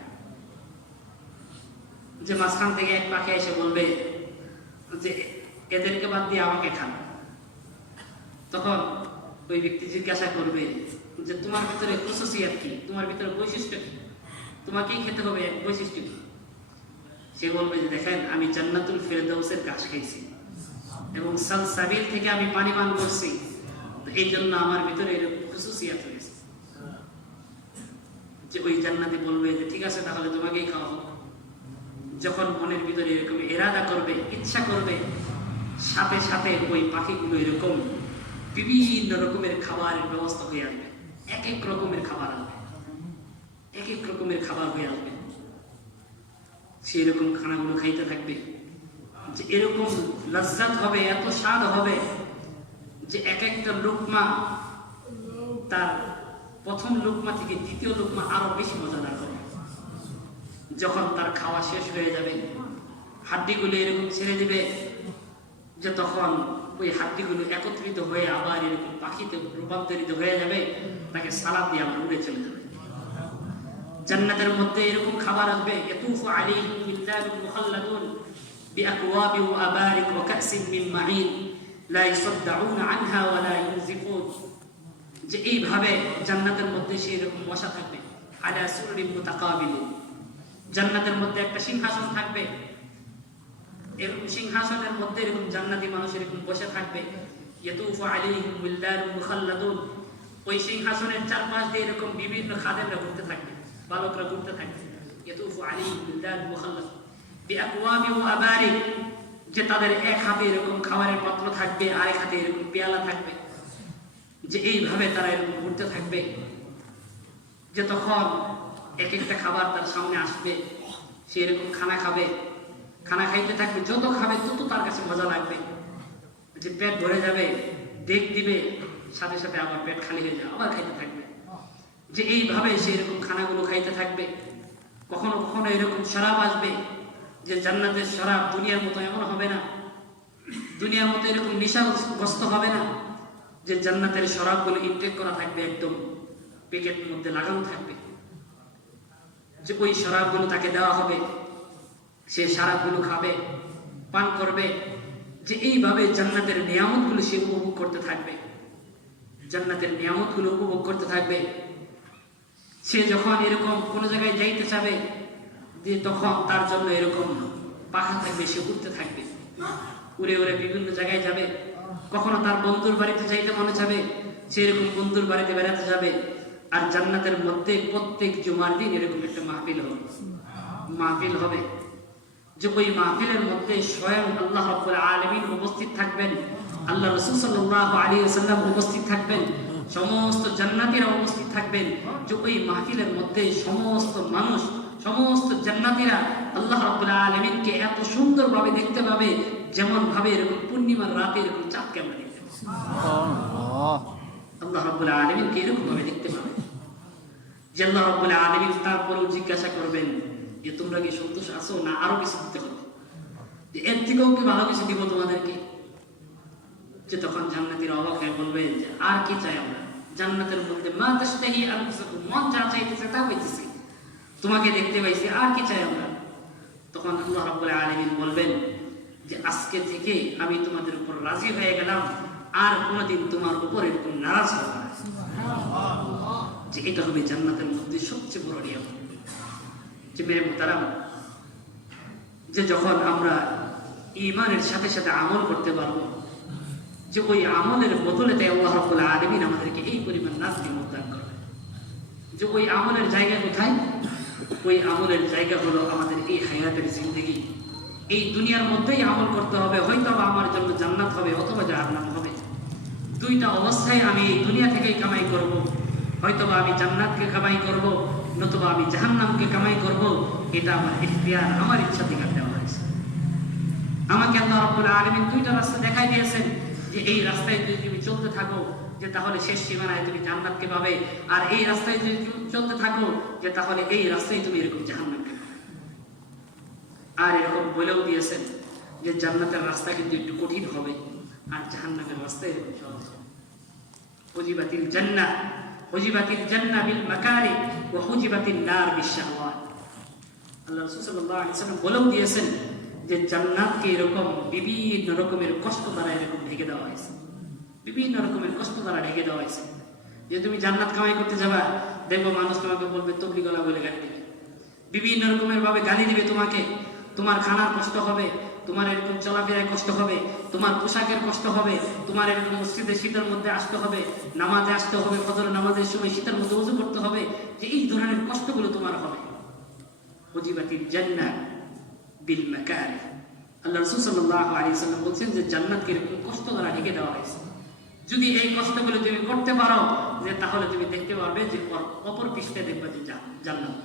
যে মাঝখান থেকে এক পাখি এসে বলবে যে এদেরকে বাদ দিয়ে আমাকে খান। তখন ওই ব্যক্তি জিজ্ঞাসা করবে যে তোমার ভিতরে খুসুসিয়াত কি, তোমার ভিতরে বৈশিষ্ট্য কি, তোমাকেই খেতে হবে, বৈশিষ্ট্য কি? সে বলবে যে দেখেন, আমি জান্নাতুল ফেরদাউসের ঘাস খাইছি এবং সালসাবিল থেকে আমি পানি পান করছি, এই জন্য আমার ভিতরে এরকম খুসুসিয়াত হয়েছে। যে ওই জান্নাতি বলবে যে ঠিক আছে, তাহলে তোমাকেই খাওয়া হোক। যখন মনের ভিতরে এরকম ইরাদা করবে, ইচ্ছা করবে, সাথে সাথে ওই পাখিগুলো এরকম বিভিন্ন রকমের খাবারের ব্যবস্থা হয়ে আসবে। এক এক রকমের খাবার আসবে, এক এক রকমের খাবার হয়ে আসবে। সেই রকম খানাগুলো খাইতে থাকবে। যে এরকম লজ্জাত হবে, এত স্বাদ হবে যে এক একটা লোকমা তার প্রথম লোকমা থেকে দ্বিতীয় লোকমা আরো বেশি মজাদার হবে। যখন তার খাওয়া শেষ হয়ে যাবে, হাড্ডিগুলো এরকম ছেড়ে দিবে যে তখন ওই হাড্ডিগুলো একত্রিত হয়ে আবার এরকম পাখিতে রূপান্তরিত হয়ে যাবে, তাকে সালাদ দিয়ে আবার উড়ে চলে যাবে। জান্নাতের মধ্যে এরকম খাবার আসবে, ইয়াতুফু আলাইহিম বিলদানুন মুখাল্লাদুন বিআকওয়াবি ওয়া আবারিক ওয়া কাসিন মিন মাঈন লা ইসাদদাউনা আনহা ওয়া লা ইউনজিফুন। যে এইভাবে জান্নাতের মধ্যে সেই রকম বসা থাকবে, আলা সুররিন মুতাকাবিলিন। জান্নাতের মধ্যে একটা সিংহাসন থাকবে, এরকম সিংহাসনের মধ্যে এরকম জান্নাতি মানুষ এরকম বসে থাকবে। ইয়াতুফু আলাইহিম বিলদানুন মুখাল্লাদুন। ওই সিংহাসনের চারপাশ দিয়ে এরকম বিভিন্ন খাদেমরা ঘুরতে থাকবে, বালকরা ঘুরতে থাকবে। ইয়াতুফু আলাইহিম বিলদানুন মুখাল্লাদুন বিআকওয়াবি ওয়া আবারিক। যে তাদের এক হাতে এরকম খাবারের পাত্র থাকবে, আরেক হাতে এরকম পেয়ালা থাকবে। যে এইভাবে তারা এরকম ঘুরতে থাকবে। যে তখন এক একটা খাবার তার সামনে আসবে, সে এরকম খানা খাবে, খানা খাইতে থাকবে। যত খাবে তত তার কাছে মজা লাগবে। যে পেট ভরে যাবে, দেখ দিবে, সাথে সাথে আবার পেট খালি হয়ে যাবে, আবার খাইতে থাকবে। যে এইভাবে সে এরকম খানাগুলো খাইতে থাকবে। কখনো কখনো এরকম শরাব আসবে, যে জান্নাতের শরাব দুনিয়ার মতো এমন হবে না, দুনিয়ার মতো এরকম নেশাগ্রস্ত হবে না। যে জান্নাতের শরাবগুলো ইনটেক করা থাকবে, একদম প্যাকেটের মধ্যে লাগানো থাকবে। যে ওই শরাবগুলো তাকে দেওয়া হবে, সে শরাবগুলো খাবে, পান করবে। যে এইভাবে জান্নাতের নিয়ামতগুলো সে উপভোগ করতে থাকবে, জান্নাতের নিয়ামতগুলো উপভোগ করতে থাকবে। সে যখন এরকম কোনো জায়গায় যাইতে চাবে, যে তখন তার জন্য এরকম পাখা থাকবে, সে উঠতে থাকবে, উড়ে উড়ে বিভিন্ন জায়গায় যাবে। কখনো তার বন্ধুর বাড়িতে যাইতে মনে যাবে, সে এরকম বন্ধুর বাড়িতে বেড়াতে যাবে। আর জান্নাতের মধ্যে প্রত্যেক জুমার দিন এরকম একটা মাহফিল হবে। যে ওই মাহফিলের মধ্যে স্বয়ং আল্লাহ রাব্বুল আলামিন উপস্থিত থাকবেন, আল্লাহ রাসূল সাল্লাল্লাহু আলাইহি ওয়াসাল্লাম উপস্থিত থাকবেন, সমস্ত জান্নাতীরা উপস্থিত থাকবেন। যে ওই মাহফিলের মধ্যে সমস্ত মানুষ, সমস্ত জান্নাতীরা আল্লাহ রাব্বুল আলামিনকে এত সুন্দরভাবে দেখতে পাবে, যেমন ভাবে এরকম পূর্ণিমার রাতে এরকম চাঁদকে আমরা দেখতে পাই। আল্লাহ রাব্বুল আলামিনকে এরকম ভাবে দেখতে পাবে। যে আল্লাহ রাব্বুল আলামিন তারপরেও জিজ্ঞাসা করবেন যে তোমরা কি সন্তোষ আছো, না আরো কিছু দিতে হবে, যে এর থেকেও কি ভালো কিছু দিব তোমাদেরকে? যে তখন জান্নাতীরা অবাক হয়ে বলবে যে আর কি চাই আমরা? জান্নাতের মধ্যে মা তাশতাহি আনফুসুকুম, মন যা চাইতেছে তা হইতেছে, তোমাকে দেখতে পাইছি, আর কি চাই আমরা? তখন আল্লাহ রাব্বুল আলামিন বলবেন যে আজকে থেকে আমি তোমাদের উপর রাজি হয়ে গেলাম, আর কোনোদিন তোমার উপর এরকম নারাজ হব না। যে এটা হবে জান্নাতের মধ্যে সবচেয়ে বড় নিয়ম। যে মেরে মুহতারাম, যে যখন আমরা ঈমানের সাথে সাথে আমল করতে পারবো, যে ওই আমলের বদলে তাই আল্লাহ রাব্বুল আলামিন আমাদেরকে এই পরিমাণ নাজনিমত দান করবে। যে ওই আমলের জায়গা কোথায়? ওই আমলের জায়গা হলো আমাদের এই হায়াতের জিন্দেগি। এই দুনিয়ার মধ্যেই আমল করতে হবে, হয়তো আমার জন্য জান্নাত হবে অথবা জাহান্নাম হবে। দুইটা অবস্থায় আমি এই দুনিয়া থেকেই কামাই করব, হয়তোবা আমি জান্নাতকে কামাই করব, নতুবা আমি জাহান্নামকে কামাই করব। এটা আমার ইখতিয়ার, আমার ইচ্ছা থেকে দেওয়া হয়েছে। আমাকে আল্লাহ রাব্বুল আলামিন দুইটা রাস্তা দেখাই দিয়েছেন যে এই রাস্তায় যদি তুমি চলতে থাকো যে তাহলে শেষ সীমানায় তুমি জান্নাতকে পাবে, আর এই রাস্তায় যদি চলতে থাকো যে তাহলে এই রাস্তায় তুমি এরকম জাহান্নামকে পাবে। আর এরকম বলেও দিয়েছেন যে জান্নাতের রাস্তা কিন্তু একটু কঠিন হবে আর জাহান্নামের রাস্তা এরকম সহজ হবে। হুজিবাতিল জান্নাহ হুজিবাতিল জান্নাহ বিল মাকারি ওয়া হুজিবাতিন নার বিশ-শাহওয়াত। আল্লাহ রাসূল সাল্লাল্লাহু আলাইহি ওয়াসাল্লাম বলেও দিয়েছেন যে জান্নাতকে এরকম বিভিন্ন রকমের কষ্ট দ্বারা এরকম ঢেকে দেওয়া হয়েছে, বিভিন্ন রকমের কষ্ট দ্বারা ঢেকে দেওয়া হয়েছে। যে তুমি জান্নাত কামাই করতে যাবা, দেখবো মানুষ তোমাকে বলবে তবলিগলা বলে গালি দিবে, বিভিন্ন রকমের ভাবে গালি দিবে তোমাকে। তোমার খানার কষ্ট হবে, তোমার এরকম চলাফেরায় কষ্ট হবে, তোমার পোশাকের কষ্ট হবে, তোমার এরকম মসজিদে শীতের মধ্যে আসতে হবে, নামাজে আসতে হবে, ফজর নামাজের সময় শীতের মধ্যে ওযু করতে হবে, যে এই ধরনের কষ্টগুলো তোমার হবে। হুজিবাতিল জান্নাহ বিল মাকারি। আল্লাহ রাসূল সাল্লাল্লাহু আলাইহি ওয়াসাল্লাম বলেন যে জান্নাতকে এরকম কষ্ট দ্বারা ঢেকে দেওয়া হয়েছে। যদি এই কষ্টগুলো তুমি করতে পারো যে তাহলে তুমি দেখতে পারবে যে অপর পৃষ্ঠে দেখবে যে জান্নাত।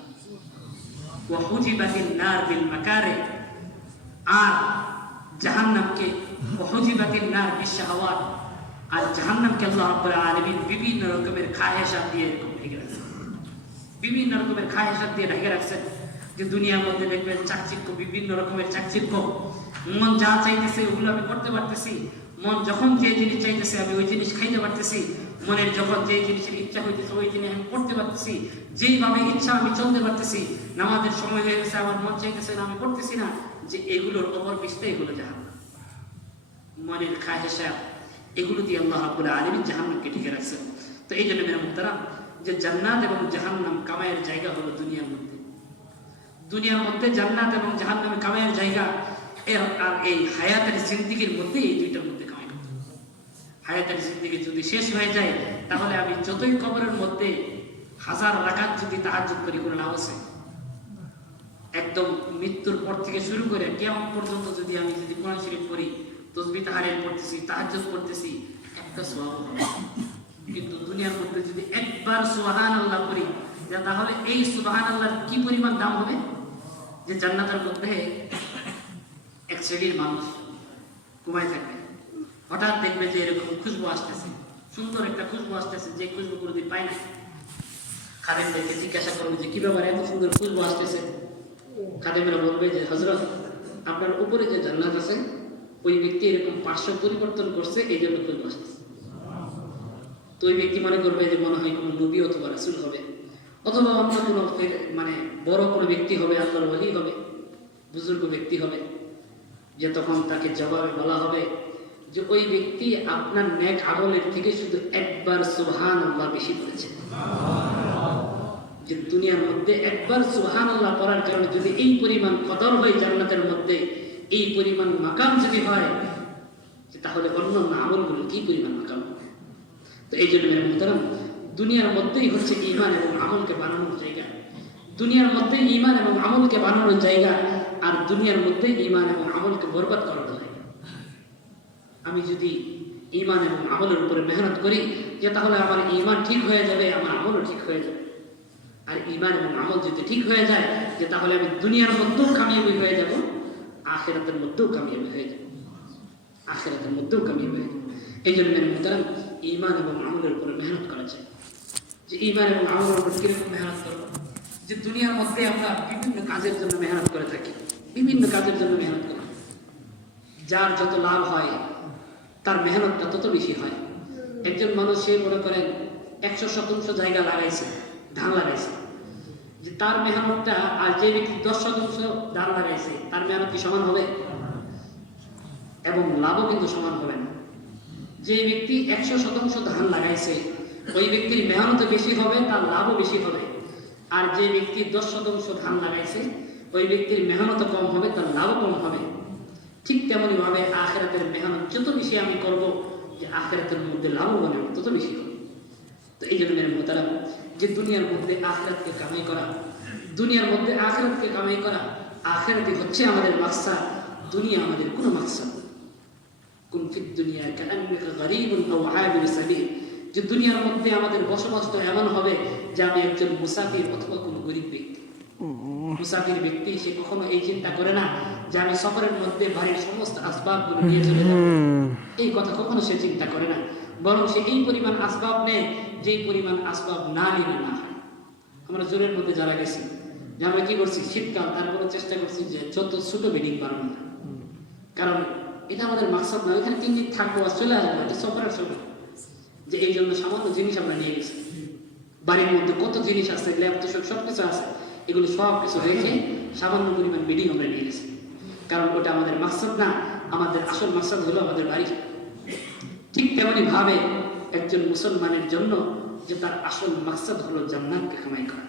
ওয়া হুজিবাতিন নার বিল মাকারি, আর জাহান্নামকে ওয়া হুজিবাতিন নার বিশ-শাহওয়াত, আর জাহান্নামকে আল্লাহ রাব্বুল আলামিন বিভিন্ন রকমের খায়েশাত দিয়ে এরকম ঢেকে রাখছেন, বিভিন্ন রকমের খায়েশাত দিয়ে ঢেকে রাখছেন। যে দুনিয়ার মধ্যে দেখবেন চাকচিক্য, বিভিন্ন রকমের চাকচিক্য, মন যা চাইতেছে ওগুলো আমি করতে পারতেছি, মন যখন যে জিনিস চাইতেছে আমি ওই জিনিস খাইতে পারতেছি, মনের যখন যে জিনিসের ইচ্ছা হইতেছে ওই জিনিস আমি করতে পারতেছি, যেইভাবে ইচ্ছা আমি চলতে পারতেছি। নামাজের সময় হয়ে গেছে, আমার মন চাইতেছে না, আমি করতেছি না, যে এগুলোর অপর পৃষ্ঠে এগুলো জাহান্নাম। মনের খায়েশা এগুলো দিয়ে আল্লাহ রাব্বুল আলামিন জাহান্নামকে ঢেকে রাখছেন। তো এই জন্য মেরা মুহতারাম, যে জান্নাত এবং জাহান্নাম কামাইয়ের জায়গা হলো দুনিয়ার মধ্যে। দুনিয়ার মধ্যে জান্নাত এবং জাহান্নামের কামাইয়ের জায়গা, আর এই হায়াতের জিন্দেগির মধ্যে এই দুইটার মধ্যে কামাই করতে হবে। হায়াতের জিন্দেগি যদি শেষ হয়ে যায় তাহলে আমি যতই কবরের মধ্যে হাজার রাকাত যদি তাহাজ্জুদ করি কোনো লাভ আছে? একদম মৃত্যুর পর থেকে শুরু করে কিয়ামত পর্যন্ত যদি আমি কোরআন শরীফ পড়ি, তাসবিহ তাহলিল পড়তেছি, তাহাজ্জুদ পড়তেছি, একটা সওয়াব হবে। কিন্তু দুনিয়ার মধ্যে যদি একবার সুবহানাল্লাহ পড়ি, তাহলে এই সুবহানাল্লাহর কি পরিমাণ দাম হবে? যে জান্নাতের মধ্যে এক শ্রেণীর মানুষ ঘুমায় থাকবে, হঠাৎ দেখবে যে এরকম খুশবু আসতেছে, সুন্দর একটা খুশবু আসতেছে, যে খুশবু কোনোদিন পায় না। খাদেমদেরকে জিজ্ঞাসা করবে যে কি ব্যাপারে এত সুন্দর খুশবু আসতেছে? খাদেমরা বলবে যে হযরত, আপনার উপরে যে জান্নাত আছে ওই ব্যক্তি এরকম পার্শ্ব পরিবর্তন করছে, এই জন্য খুশবু আসতেছে। তো ওই ব্যক্তি মনে করবে যে মনে হয় কোনো নবী অথবা রাসূল হবে, অথবা অন্য কোনো মানে বড় কোনো ব্যক্তি হবে, আল্লাহর ওহী হবে, বুজুর্গ ব্যক্তি হবে। যে তখন তাকে জবাবে বলা হবে যে ওই ব্যক্তি আপনার নেক আমলের থেকে শুধু একবার সুবহানাল্লাহ বেশি পড়েছে। যে দুনিয়ার মধ্যে একবার সুবহানাল্লাহ পড়ার কারণে যদি এই পরিমাণ কদর হয় জান্নাতের মধ্যে, এই পরিমাণ মাকাম যদি হয়, তাহলে অন্যান্য আমলগুলো কি পরিমাণ মাকাম হবে? তো এই জন্য মেরে মুহতারাম, দুনিয়ার মধ্যেই হচ্ছে ঈমান এবং আমলকে বানানোর জায়গা। দুনিয়ার মধ্যে ঈমান এবং আমলকে বানানোর জায়গা, আর দুনিয়ার মধ্যে ঈমান এবং আমলকে বরবাদ করার জায়গা। আমি যদি ঈমান এবং আমলের উপরে মেহনত করি, যে তাহলে আমার ঈমান ঠিক হয়ে যাবে, আমার আমলও ঠিক হয়ে যাবে। আর ঈমান এবং আমল যদি ঠিক হয়ে যায়, যে তাহলে আমি দুনিয়ার মধ্যেও কামিয়াবি হয়ে যাব, আখিরাতের মধ্যেও কামিয়াবি হয়ে যাব, আখিরাতের মধ্যেও কামিয়াবি হয়ে যাব। এই জন্য মেরে মুহতারাম, ঈমান এবং আমলের উপরে মেহনত করা চাই। যে ঈমান এবং আমলের উপর কিরকম মেহনত করব? যে দুনিয়ার মধ্যে আমরা বিভিন্ন কাজের জন্য মেহনত করে থাকি, বিভিন্ন কাজের জন্য মেহনত করি, যার যত লাভ হয় তার মেহনতটা তত বেশি হয়। একজন মানুষ সে মনে করেন 100% জায়গা লাগাইছে, ধান লাগাইছে, যে তার মেহনতটা আর যে ব্যক্তি 10% ধান লাগাইছে তার মেহনত কি সমান হবে? এবং লাভও কিন্তু সমান হবে না। যে ব্যক্তি 100% ধান লাগাইছে ওই ব্যক্তির মেহনত বেশি হবে, তার লাভও বেশি হবে। আর যে ব্যক্তি 10% ধান লাগাইছে ওই ব্যক্তির মেহনত কম হবে, তার লাভও কম হবে। ঠিক তেমনই ভাবে আখিরাতের মেহনত যত বেশি আমি করব, যে আখিরাতের মধ্যে লাভবান হবে তত বেশি হবে। তো এই জন্য মেরে মুহতারাম, যে দুনিয়ার মধ্যে আখিরাতকে কামাই করা, দুনিয়ার মধ্যে আখিরাতকে কামাই করা, আখিরাতই হচ্ছে আমাদের মাকসাদ, দুনিয়া আমাদের কোনো মাকসাদ না। কুন ফিদ দুনিয়া কাআন্নাকা গরীবুন আও আবিরু সাবিল, যে দুনিয়ার মধ্যে আমাদের বসবাস তো এমন হবে যে আমি একজন মুসাফির অথবা কোনো গরিব ব্যক্তি। মুসাফির ব্যক্তি সে কখনো এই চিন্তা করে না যে আমি সফরের মধ্যে বাড়ির সমস্ত আসবাবগুলো নিয়ে চলে যাব, এই কথা কখনো সে চিন্তা করে না, বরং সে এই পরিমাণ আসবাব নেয় যেই পরিমাণ আসবাব না নিলে না হয়। আমরা জোরের মধ্যে যারা গেছি, যে আমরা কি করছি শীতকাল, তারপরে চেষ্টা করছি যে যত ছোট বেডিং বানানো যায়, কারণ এটা আমাদের মাকসাদ না এখানে 3 দিন থাকবো আর চলে আসবো, এটা সফরের সময়, যে এই জন্য সামান্য জিনিস আমরা নিয়ে গেছি। বাড়ির মধ্যে কত জিনিস আছে, ল্যাব তো সব কিছু আছে, এগুলো সব কিছু রেখে সামান্য পরিমাণ বেডিং আমরা নিয়ে গেছি, কারণ ওটা আমাদের মাকসাদ না, আমাদের আসল মাকসাদ হলো আমাদের বাড়ি। ঠিক তেমনি ভাবে একজন মুসলমানের জন্য যে তার আসল মাকসাদ হলো জান্নাতকে কামাই করা,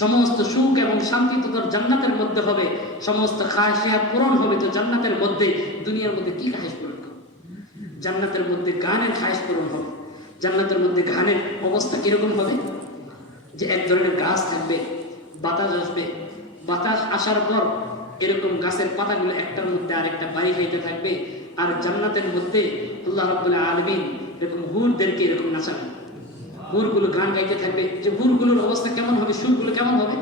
সমস্ত সুখ এবং শান্তি তো তার জান্নাতের মধ্যে হবে, সমস্ত খাহিয়াত পূরণ হবে তো জান্নাতের মধ্যে। দুনিয়ার মধ্যে কি খাহিশ পূরণ হবে? জান্নাতের মধ্যে গানের খাহিশ পূরণ হবে। জান্নাতের মধ্যে গানের অবস্থা কিরকম হবে? যে এক ধরনের গাছ থাকবে, বাতাস আসবে, বাতাস আসার পর এরকম গাছের পাতাগুলো একটার মধ্যে আরেকটা বাড়ি খাইতে থাকবে, আর জান্নাতের মধ্যে আল্লাহ রাব্বুল আলামিন এরকম হুরদেরকে এরকম নাচাবে, হুরগুলো গান গাইতে থাকবে। যে হুরগুলোর অবস্থা কেমন হবে, সুরগুলো কেমন হবে?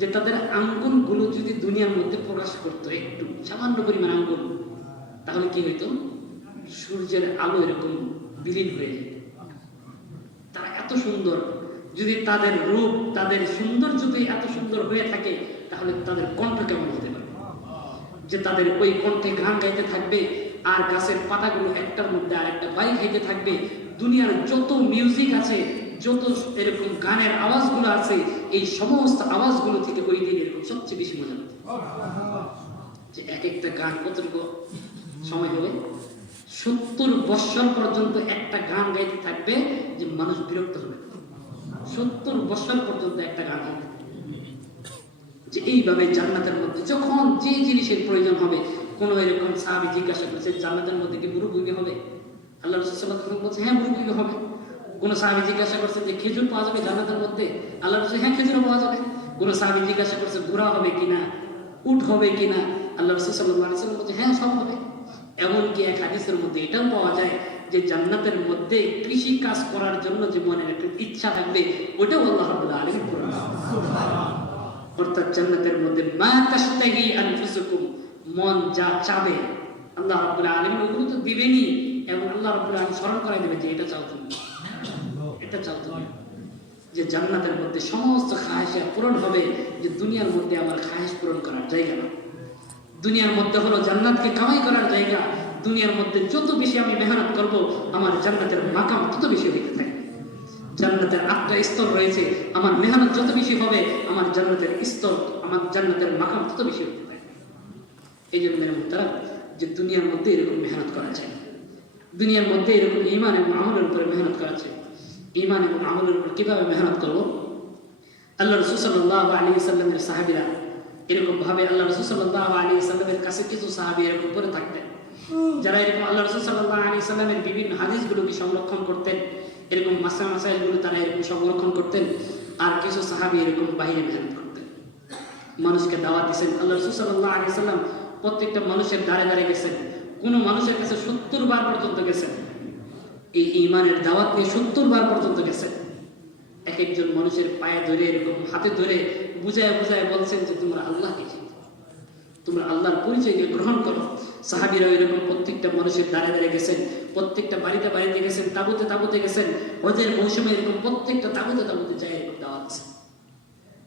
যে তাদের আঙ্গুলগুলো যদি দুনিয়ার মধ্যে প্রকাশ করতো একটু সামান্য পরিমাণ আঙ্গুল, তাহলে কি হইতো? সূর্যের আলো এরকম বিলীন হয়ে যেত। তারা এত সুন্দর, যদি তাদের রূপ তাদের সৌন্দর্য যদি এত সুন্দর হয়ে থাকে, তাহলে তাদের কণ্ঠ কেমন হতে পারে? যে তাদের ওই কণ্ঠে গান গাইতে থাকবে, আর গাছের পাতাগুলো একটার মধ্যে আর একটা বাই খাইতে থাকবে। দুনিয়ার যত মিউজিক আছে, যত এরকম গানের আওয়াজগুলো আছে, এই সমস্ত আওয়াজগুলো থেকে ওই দিন এরকম সবচেয়ে বেশি মজা হবে। যে এক একটা গান কতটুকু সময় হবে? 70 বৎসর পর্যন্ত একটা গান গাইতে থাকবে, যে মানুষ বিরক্ত হবে। 70 বৎসর পর্যন্ত একটা গান হবে। যে এইভাবে জান্নাতের মধ্যে যখন যে জিনিসের প্রয়োজন হবে, কোন এরকম সাহাবী জিজ্ঞাসা করেছে জান্নাতের মধ্যে কি মুরব্বি হবে? আল্লাহ রাসূল সাল্লাল্লাহু আলাইহি ওয়াসাল্লাম বলছে হ্যাঁ মুরব্বি হবে। কোন সাহাবী জিজ্ঞাসা করছে যে খেজুর পাওয়া যাবে জান্নাতের মধ্যে? আল্লাহ রাসূল হ্যাঁ খেজুর পাওয়া যাবে। কোন সাহাবী জিজ্ঞাসা করছে ঘোড়া হবে কিনা, উট হবে কিনা? আল্লাহ রাসূল সাল্লাল্লাহু আলাইহি ওয়াসাল্লাম বলছে হ্যাঁ সব হবে। এমনকি এক হাদিসের মধ্যে এটাও পাওয়া যায় যে জান্নাতের মধ্যে কৃষি কাজ করার জন্য যে মনের একটা ইচ্ছা থাকবে, ওটাও আল্লাহ রাব্বুল আলামিন পূরণ করবেন। অর্থাৎ জান্নাতের মধ্যে মা তাশতাহি আনফুসুকুম, মন যা চাবে আল্লাহ রাব্বুল আলামিন ওগুলো তো দিবেনই, এবং আল্লাহ রাব্বুল আলামিন স্মরণ করাই দেবে যে এটা চাও তুমি, এটা চাও তুমি। যে জান্নাতের মধ্যে সমস্ত খায়েশ পূরণ হবে, যে দুনিয়ার মধ্যে আমার খায়েশ পূরণ করার জায়গা না। দুনিয়ার মধ্যে হলো জান্নাতকে কামাই করার জায়গা। দুনিয়ার মধ্যে যত বেশি আমি মেহনত করব, আমার জান্নাতের মাকাম তত বেশি হইতে থাকবে। জান্নাতের 8টা স্তর রয়েছে, আমার মেহনত যত বেশি হবে, আমার জান্নাতের স্তর, আমার জান্নাতের মাকাম তত বেশি হতে থাকবে। এই জন্য মেরে মুহতারাম, যে দুনিয়ার মধ্যে এরকম মেহনত করা চাই, দুনিয়ার মধ্যে এরকম ঈমান এবং আমলের উপরে মেহনত করা চাই। ঈমান এবং আমলের উপর কিভাবে মেহনত করব? আল্লাহ রাসূল সাল্লাল্লাহু আলাইহি ওয়াসাল্লামের সাহাবীরা এরকম ভাবে আল্লাহ রাসূল সাল্লাল্লাহু আলাইহি ওয়াসাল্লামের কাছে কিছু সাহাবী এরকম করে থাকতেন, যারা এরকম আল্লাহ রাসূল সাল্লাল্লাহু আলাইহি ওয়াসাল্লামের বিভিন্ন হাদিসগুলোকে সংরক্ষণ করতেন, এরকম মাসাইলগুলো তারা এরকম সংরক্ষণ করতেন। আর কিছু সাহাবী এরকম বাইরে মেহনত করতেন, মানুষকে দাওয়াত দিয়েছেন। আল্লাহ রাসূল সাল্লাল্লাহু আলাইহি ওয়াসাল্লাম প্রত্যেকটা মানুষের দ্বারে দ্বারে গেছেন, কোনো মানুষের কাছে 70 বার পর্যন্ত গেছেন, এই ঈমানের দাওয়াত নিয়ে 70 বার পর্যন্ত গেছেন। এক একজন মানুষের পায়ে ধরে এরকম হাতে ধরে বুঝায় বুঝায় বলছেন যে তোমরা আল্লাহকে চিনো, তোমরা আল্লাহর পরিচয়কে গ্রহণ করো। সাহাবীরা এরকম প্রত্যেকটা মানুষের দ্বারে দ্বারে গেছেন, প্রত্যেকটা বাড়িতে বাড়িতে গেছেন, তাঁবুতে তাঁবুতে গেছেন। হজের মৌসুমে এরকম প্রত্যেকটা তাঁবুতে তাঁবুতে যায় এরকম দাওয়াত দিচ্ছেন।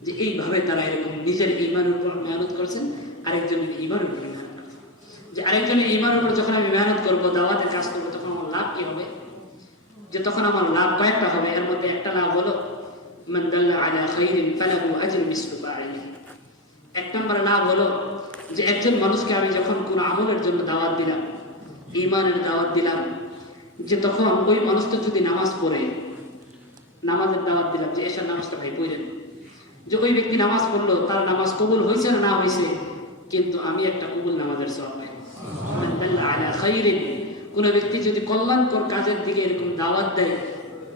যে এইভাবে তারা এরকম নিজের ঈমানের উপর মেহনত করছেন, আরেকজনের ঈমানের উপর মেহনত করছেন। যে আরেকজনের ঈমানের উপর যখন আমি মেহনত করবো, দাওয়াতের কাজ করবো, তখন আমার লাভ কি হবে? যে তখন আমার লাভ কয়েকটা হবে। এর মধ্যে একটা লাভ হলো মান দাল্লা আলা খাইরিন ফালাহু আজরু মিসলু ফাইলিহি। এক নম্বর লাভ হলো যে একজন মানুষকে আমি যখন কোনো আমলের জন্য দাওয়াত দিলাম, ঈমানের দাওয়াত দিলাম, যে তখন ওই মানুষটা যদি নামাজ পড়ে, নামাজের দাওয়াত দিলাম যে এশার নামাজটা ভাই পড়েন, যে ওই ব্যক্তি নামাজ পড়লো, তার নামাজ কবুল হয়েছে না না হয়েছে, কিন্তু আমি একটা কবুল নামাজের সওয়াব পাই। মান দাল্লা আলা খাইরিন, কোন ব্যক্তি যদি কল্যাণকর কাজের দিকে এরকম দাওয়াত দেয়,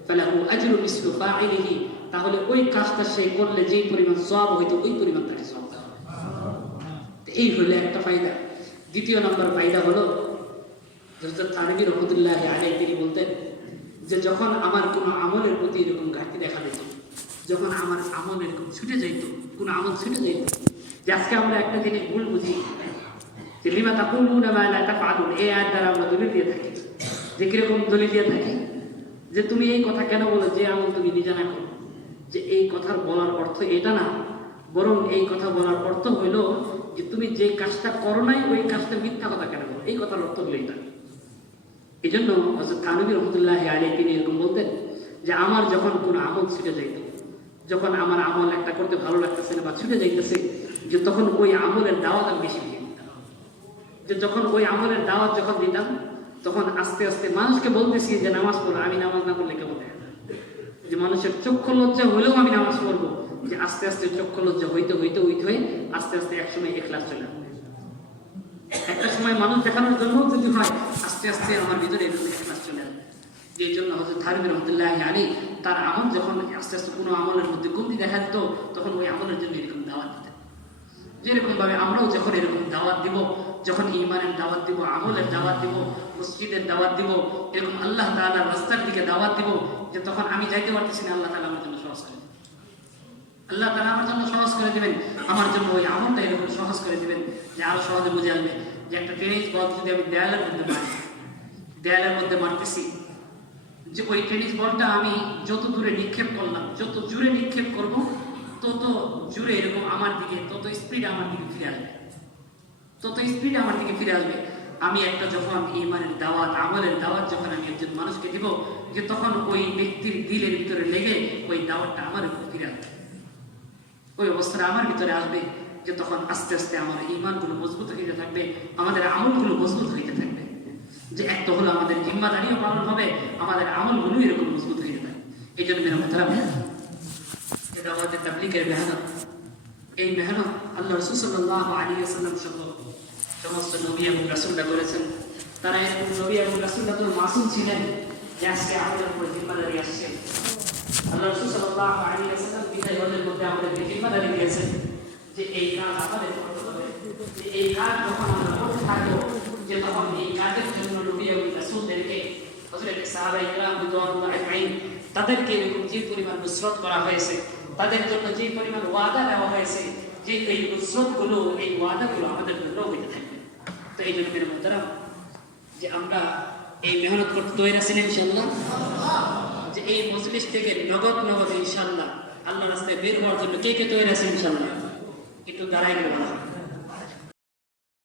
ফালাহু আজরু মিসলু ফাইলিহি, তাহলে ওই কাজটা সে করলে যেই পরিমাণ সওয়াব হইতো ওই পরিমাণ তাকে সওয়াব দেওয়া হবে। এই হলো একটা ফায়দা। দ্বিতীয় নম্বর ফায়দা হলো হযরত থানভী রাহমাতুল্লাহি আলাইহি তিনি বলতেন যে যখন আমার কোনো আমলের প্রতি এরকম ঘাটতি দেখা দিত, যখন আমার আমল এরকম ছুটে যাইতো, কোনো আমল ছুটে যাইতো, যে আজকে আমরা একটা জিনিস ভুল বুঝি যে লিমা তাকুলুনা মা লা তাফআলুন, এই আয়াত দ্বারা আমরা দলিল দিয়ে থাকি। যে কিরকম দলিল দিয়ে থাকি, যে তুমি এই কথা কেন বলো যে আমল তুমি নিজে না করো, যে এই কথার বলার অর্থ এটা না, বরং এই কথা বলার অর্থ হইল যে তুমি যে কাজটা করো নাই ওই কাজটা মিথ্যা কথা কেন বলো, এই কথার অর্থ হলো এটা। এই জন্য হযরত থানভী রহমতুল্লাহি আলাইহি তিনি এরকম বলতেন যে আমার যখন কোনো আমল ছুটে যাইত, যখন আমার আমল একটা করতে ভালো লাগতেছে না বা ছুটে যাইতেছে, যে তখন ওই আমলের দাওয়াত আমি বেশি দিয়ে দিতাম। যে যখন ওই আমলের দাওয়াত যখন দিতাম, তখন আস্তে আস্তে মানুষকে বলতেছি যে নামাজ পড়ো, আমি নামাজ না পড়লে কেমন দেখা যায়, যে মানুষের চক্ষু লজ্জা হলেও আমি নামাজ পড়বো, যে আস্তে আস্তে চক্ষু লজ্জা হইতে হইতে হইতে হয়ে আস্তে আস্তে একসময় ইখলাস চলে আসবে। একটা সময় মানুষ দেখানোর জন্য যদি হয়, আস্তে আস্তে আমার ভিতরে এরকম ইখলাস চলে আসবে। যে জন্য হযরত থানভী রহমতুল্লাহি আলাইহি তার আমল যখন আস্তে আস্তে কোনো আমলের মধ্যে কমতি দেখা দিত, তখন ওই আমলের জন্য এরকম দাওয়াত দিতেন। যেরকম ভাবে আমরাও যখন এরকম দাওয়াত দিব, যখন ঈমানের দাওয়াত দিব, আমলের দাওয়াত দিব, মসজিদের দাওয়াত দিব, এরকম আল্লাহ তাআলার রাস্তার দিকে দাওয়াত দিব, যে তখন আমি যাইতে পারতেছি না, আল্লাহ তাআলা আমার জন্য সহজ করে দিবেন। আল্লাহ তাআলা আমার জন্য সহজ করে দিবেন, আমার জন্য ওই আমলটা এরকম সহজ করে দিবেন যে আরো সহজে বুঝে আসবে। যে একটা টেনিস বল যদি আমি দেয়ালের মধ্যে মারি, দেয়ালের মধ্যে মারতেছি, যে ওই টেনিস বলটা আমি যত দূরে নিক্ষেপ করলাম, যত জোরে নিক্ষেপ করব, তত জোরে এরকম আমার দিকে, তত স্পিড আমার দিকে ফিরে আসবে, তত স্পিড আমার দিকে ফিরে আসবে। আমি একটা যখন ঈমানের দাওয়াত, আমলের দাওয়াত যখন আমি একজন মানুষকে দিব, যে তখন ওই ব্যক্তির দিলের ভিতরে লেগে ওই দাওয়াতটা আমার উপর ফিরে আসবে, ওই অবস্থাটা আমার ভিতরে আসবে, যে তখন আস্তে আস্তে আমার ঈমানগুলো মজবুত হইতে থাকবে, আমাদের আমলগুলো মজবুত হইতে থাকবে। যে এক তো হলো আমাদের জিম্মাদারিও পালন হবে, আমাদের আমলগুলো এরকম মজবুত হয়ে যাবে। এই জন্য মেরা মুহতারাম, এটা আমাদের তাবলীগের মেহনত। এই মেহনত আল্লাহ রাসূল সাল্লাল্লাহু আলাইহি ওয়াসাল্লাম সহ সমস্ত নবী এবং রাসূলরা করেছেন। তারা এরকম নবী এবং রাসূলরা তো মাসুম ছিলেন, যে আজকে আমাদের উপর জিম্মাদারি আসছে। আল্লাহ রাসূল সাল্লাল্লাহু আলাইহি ওয়াসাল্লাম বিদায় হলের মধ্যে আমাদেরকে জিম্মাদারি দিয়েছেন যে এই কাজ আমাদের করতে হবে, যে এই কাজ যখন আমরা করতে থাকবো, যে তখন এই কাজের জন্য নবী এবং রাসূলদেরকে, হযরত সাহাবায়ে কেরাম রাদিয়াল্লাহু আজমাইন, তাদেরকে এরকম যে পরিমাণ নুসরত করা হয়েছে, তাদের জন্য যে পরিমাণ ওয়াদা দেওয়া হয়েছে, যে এই নুসরতগুলো, এই ওয়াদাগুলো আমাদের জন্য হইতে থাকবে। তো এই জন্য মেরা মুহতারাম, যে আমরা এই মেহনত করতে তৈরি আছি ইনশাআল্লাহ, যে এই মজলিস থেকে নগদ নগদ ইনশাআল্লাহ আল্লাহর রাস্তায় বের হওয়ার জন্য কে কে তৈরি আছে ইনশাআল্লাহ, একটু দাঁড়াই গেলে ভালো।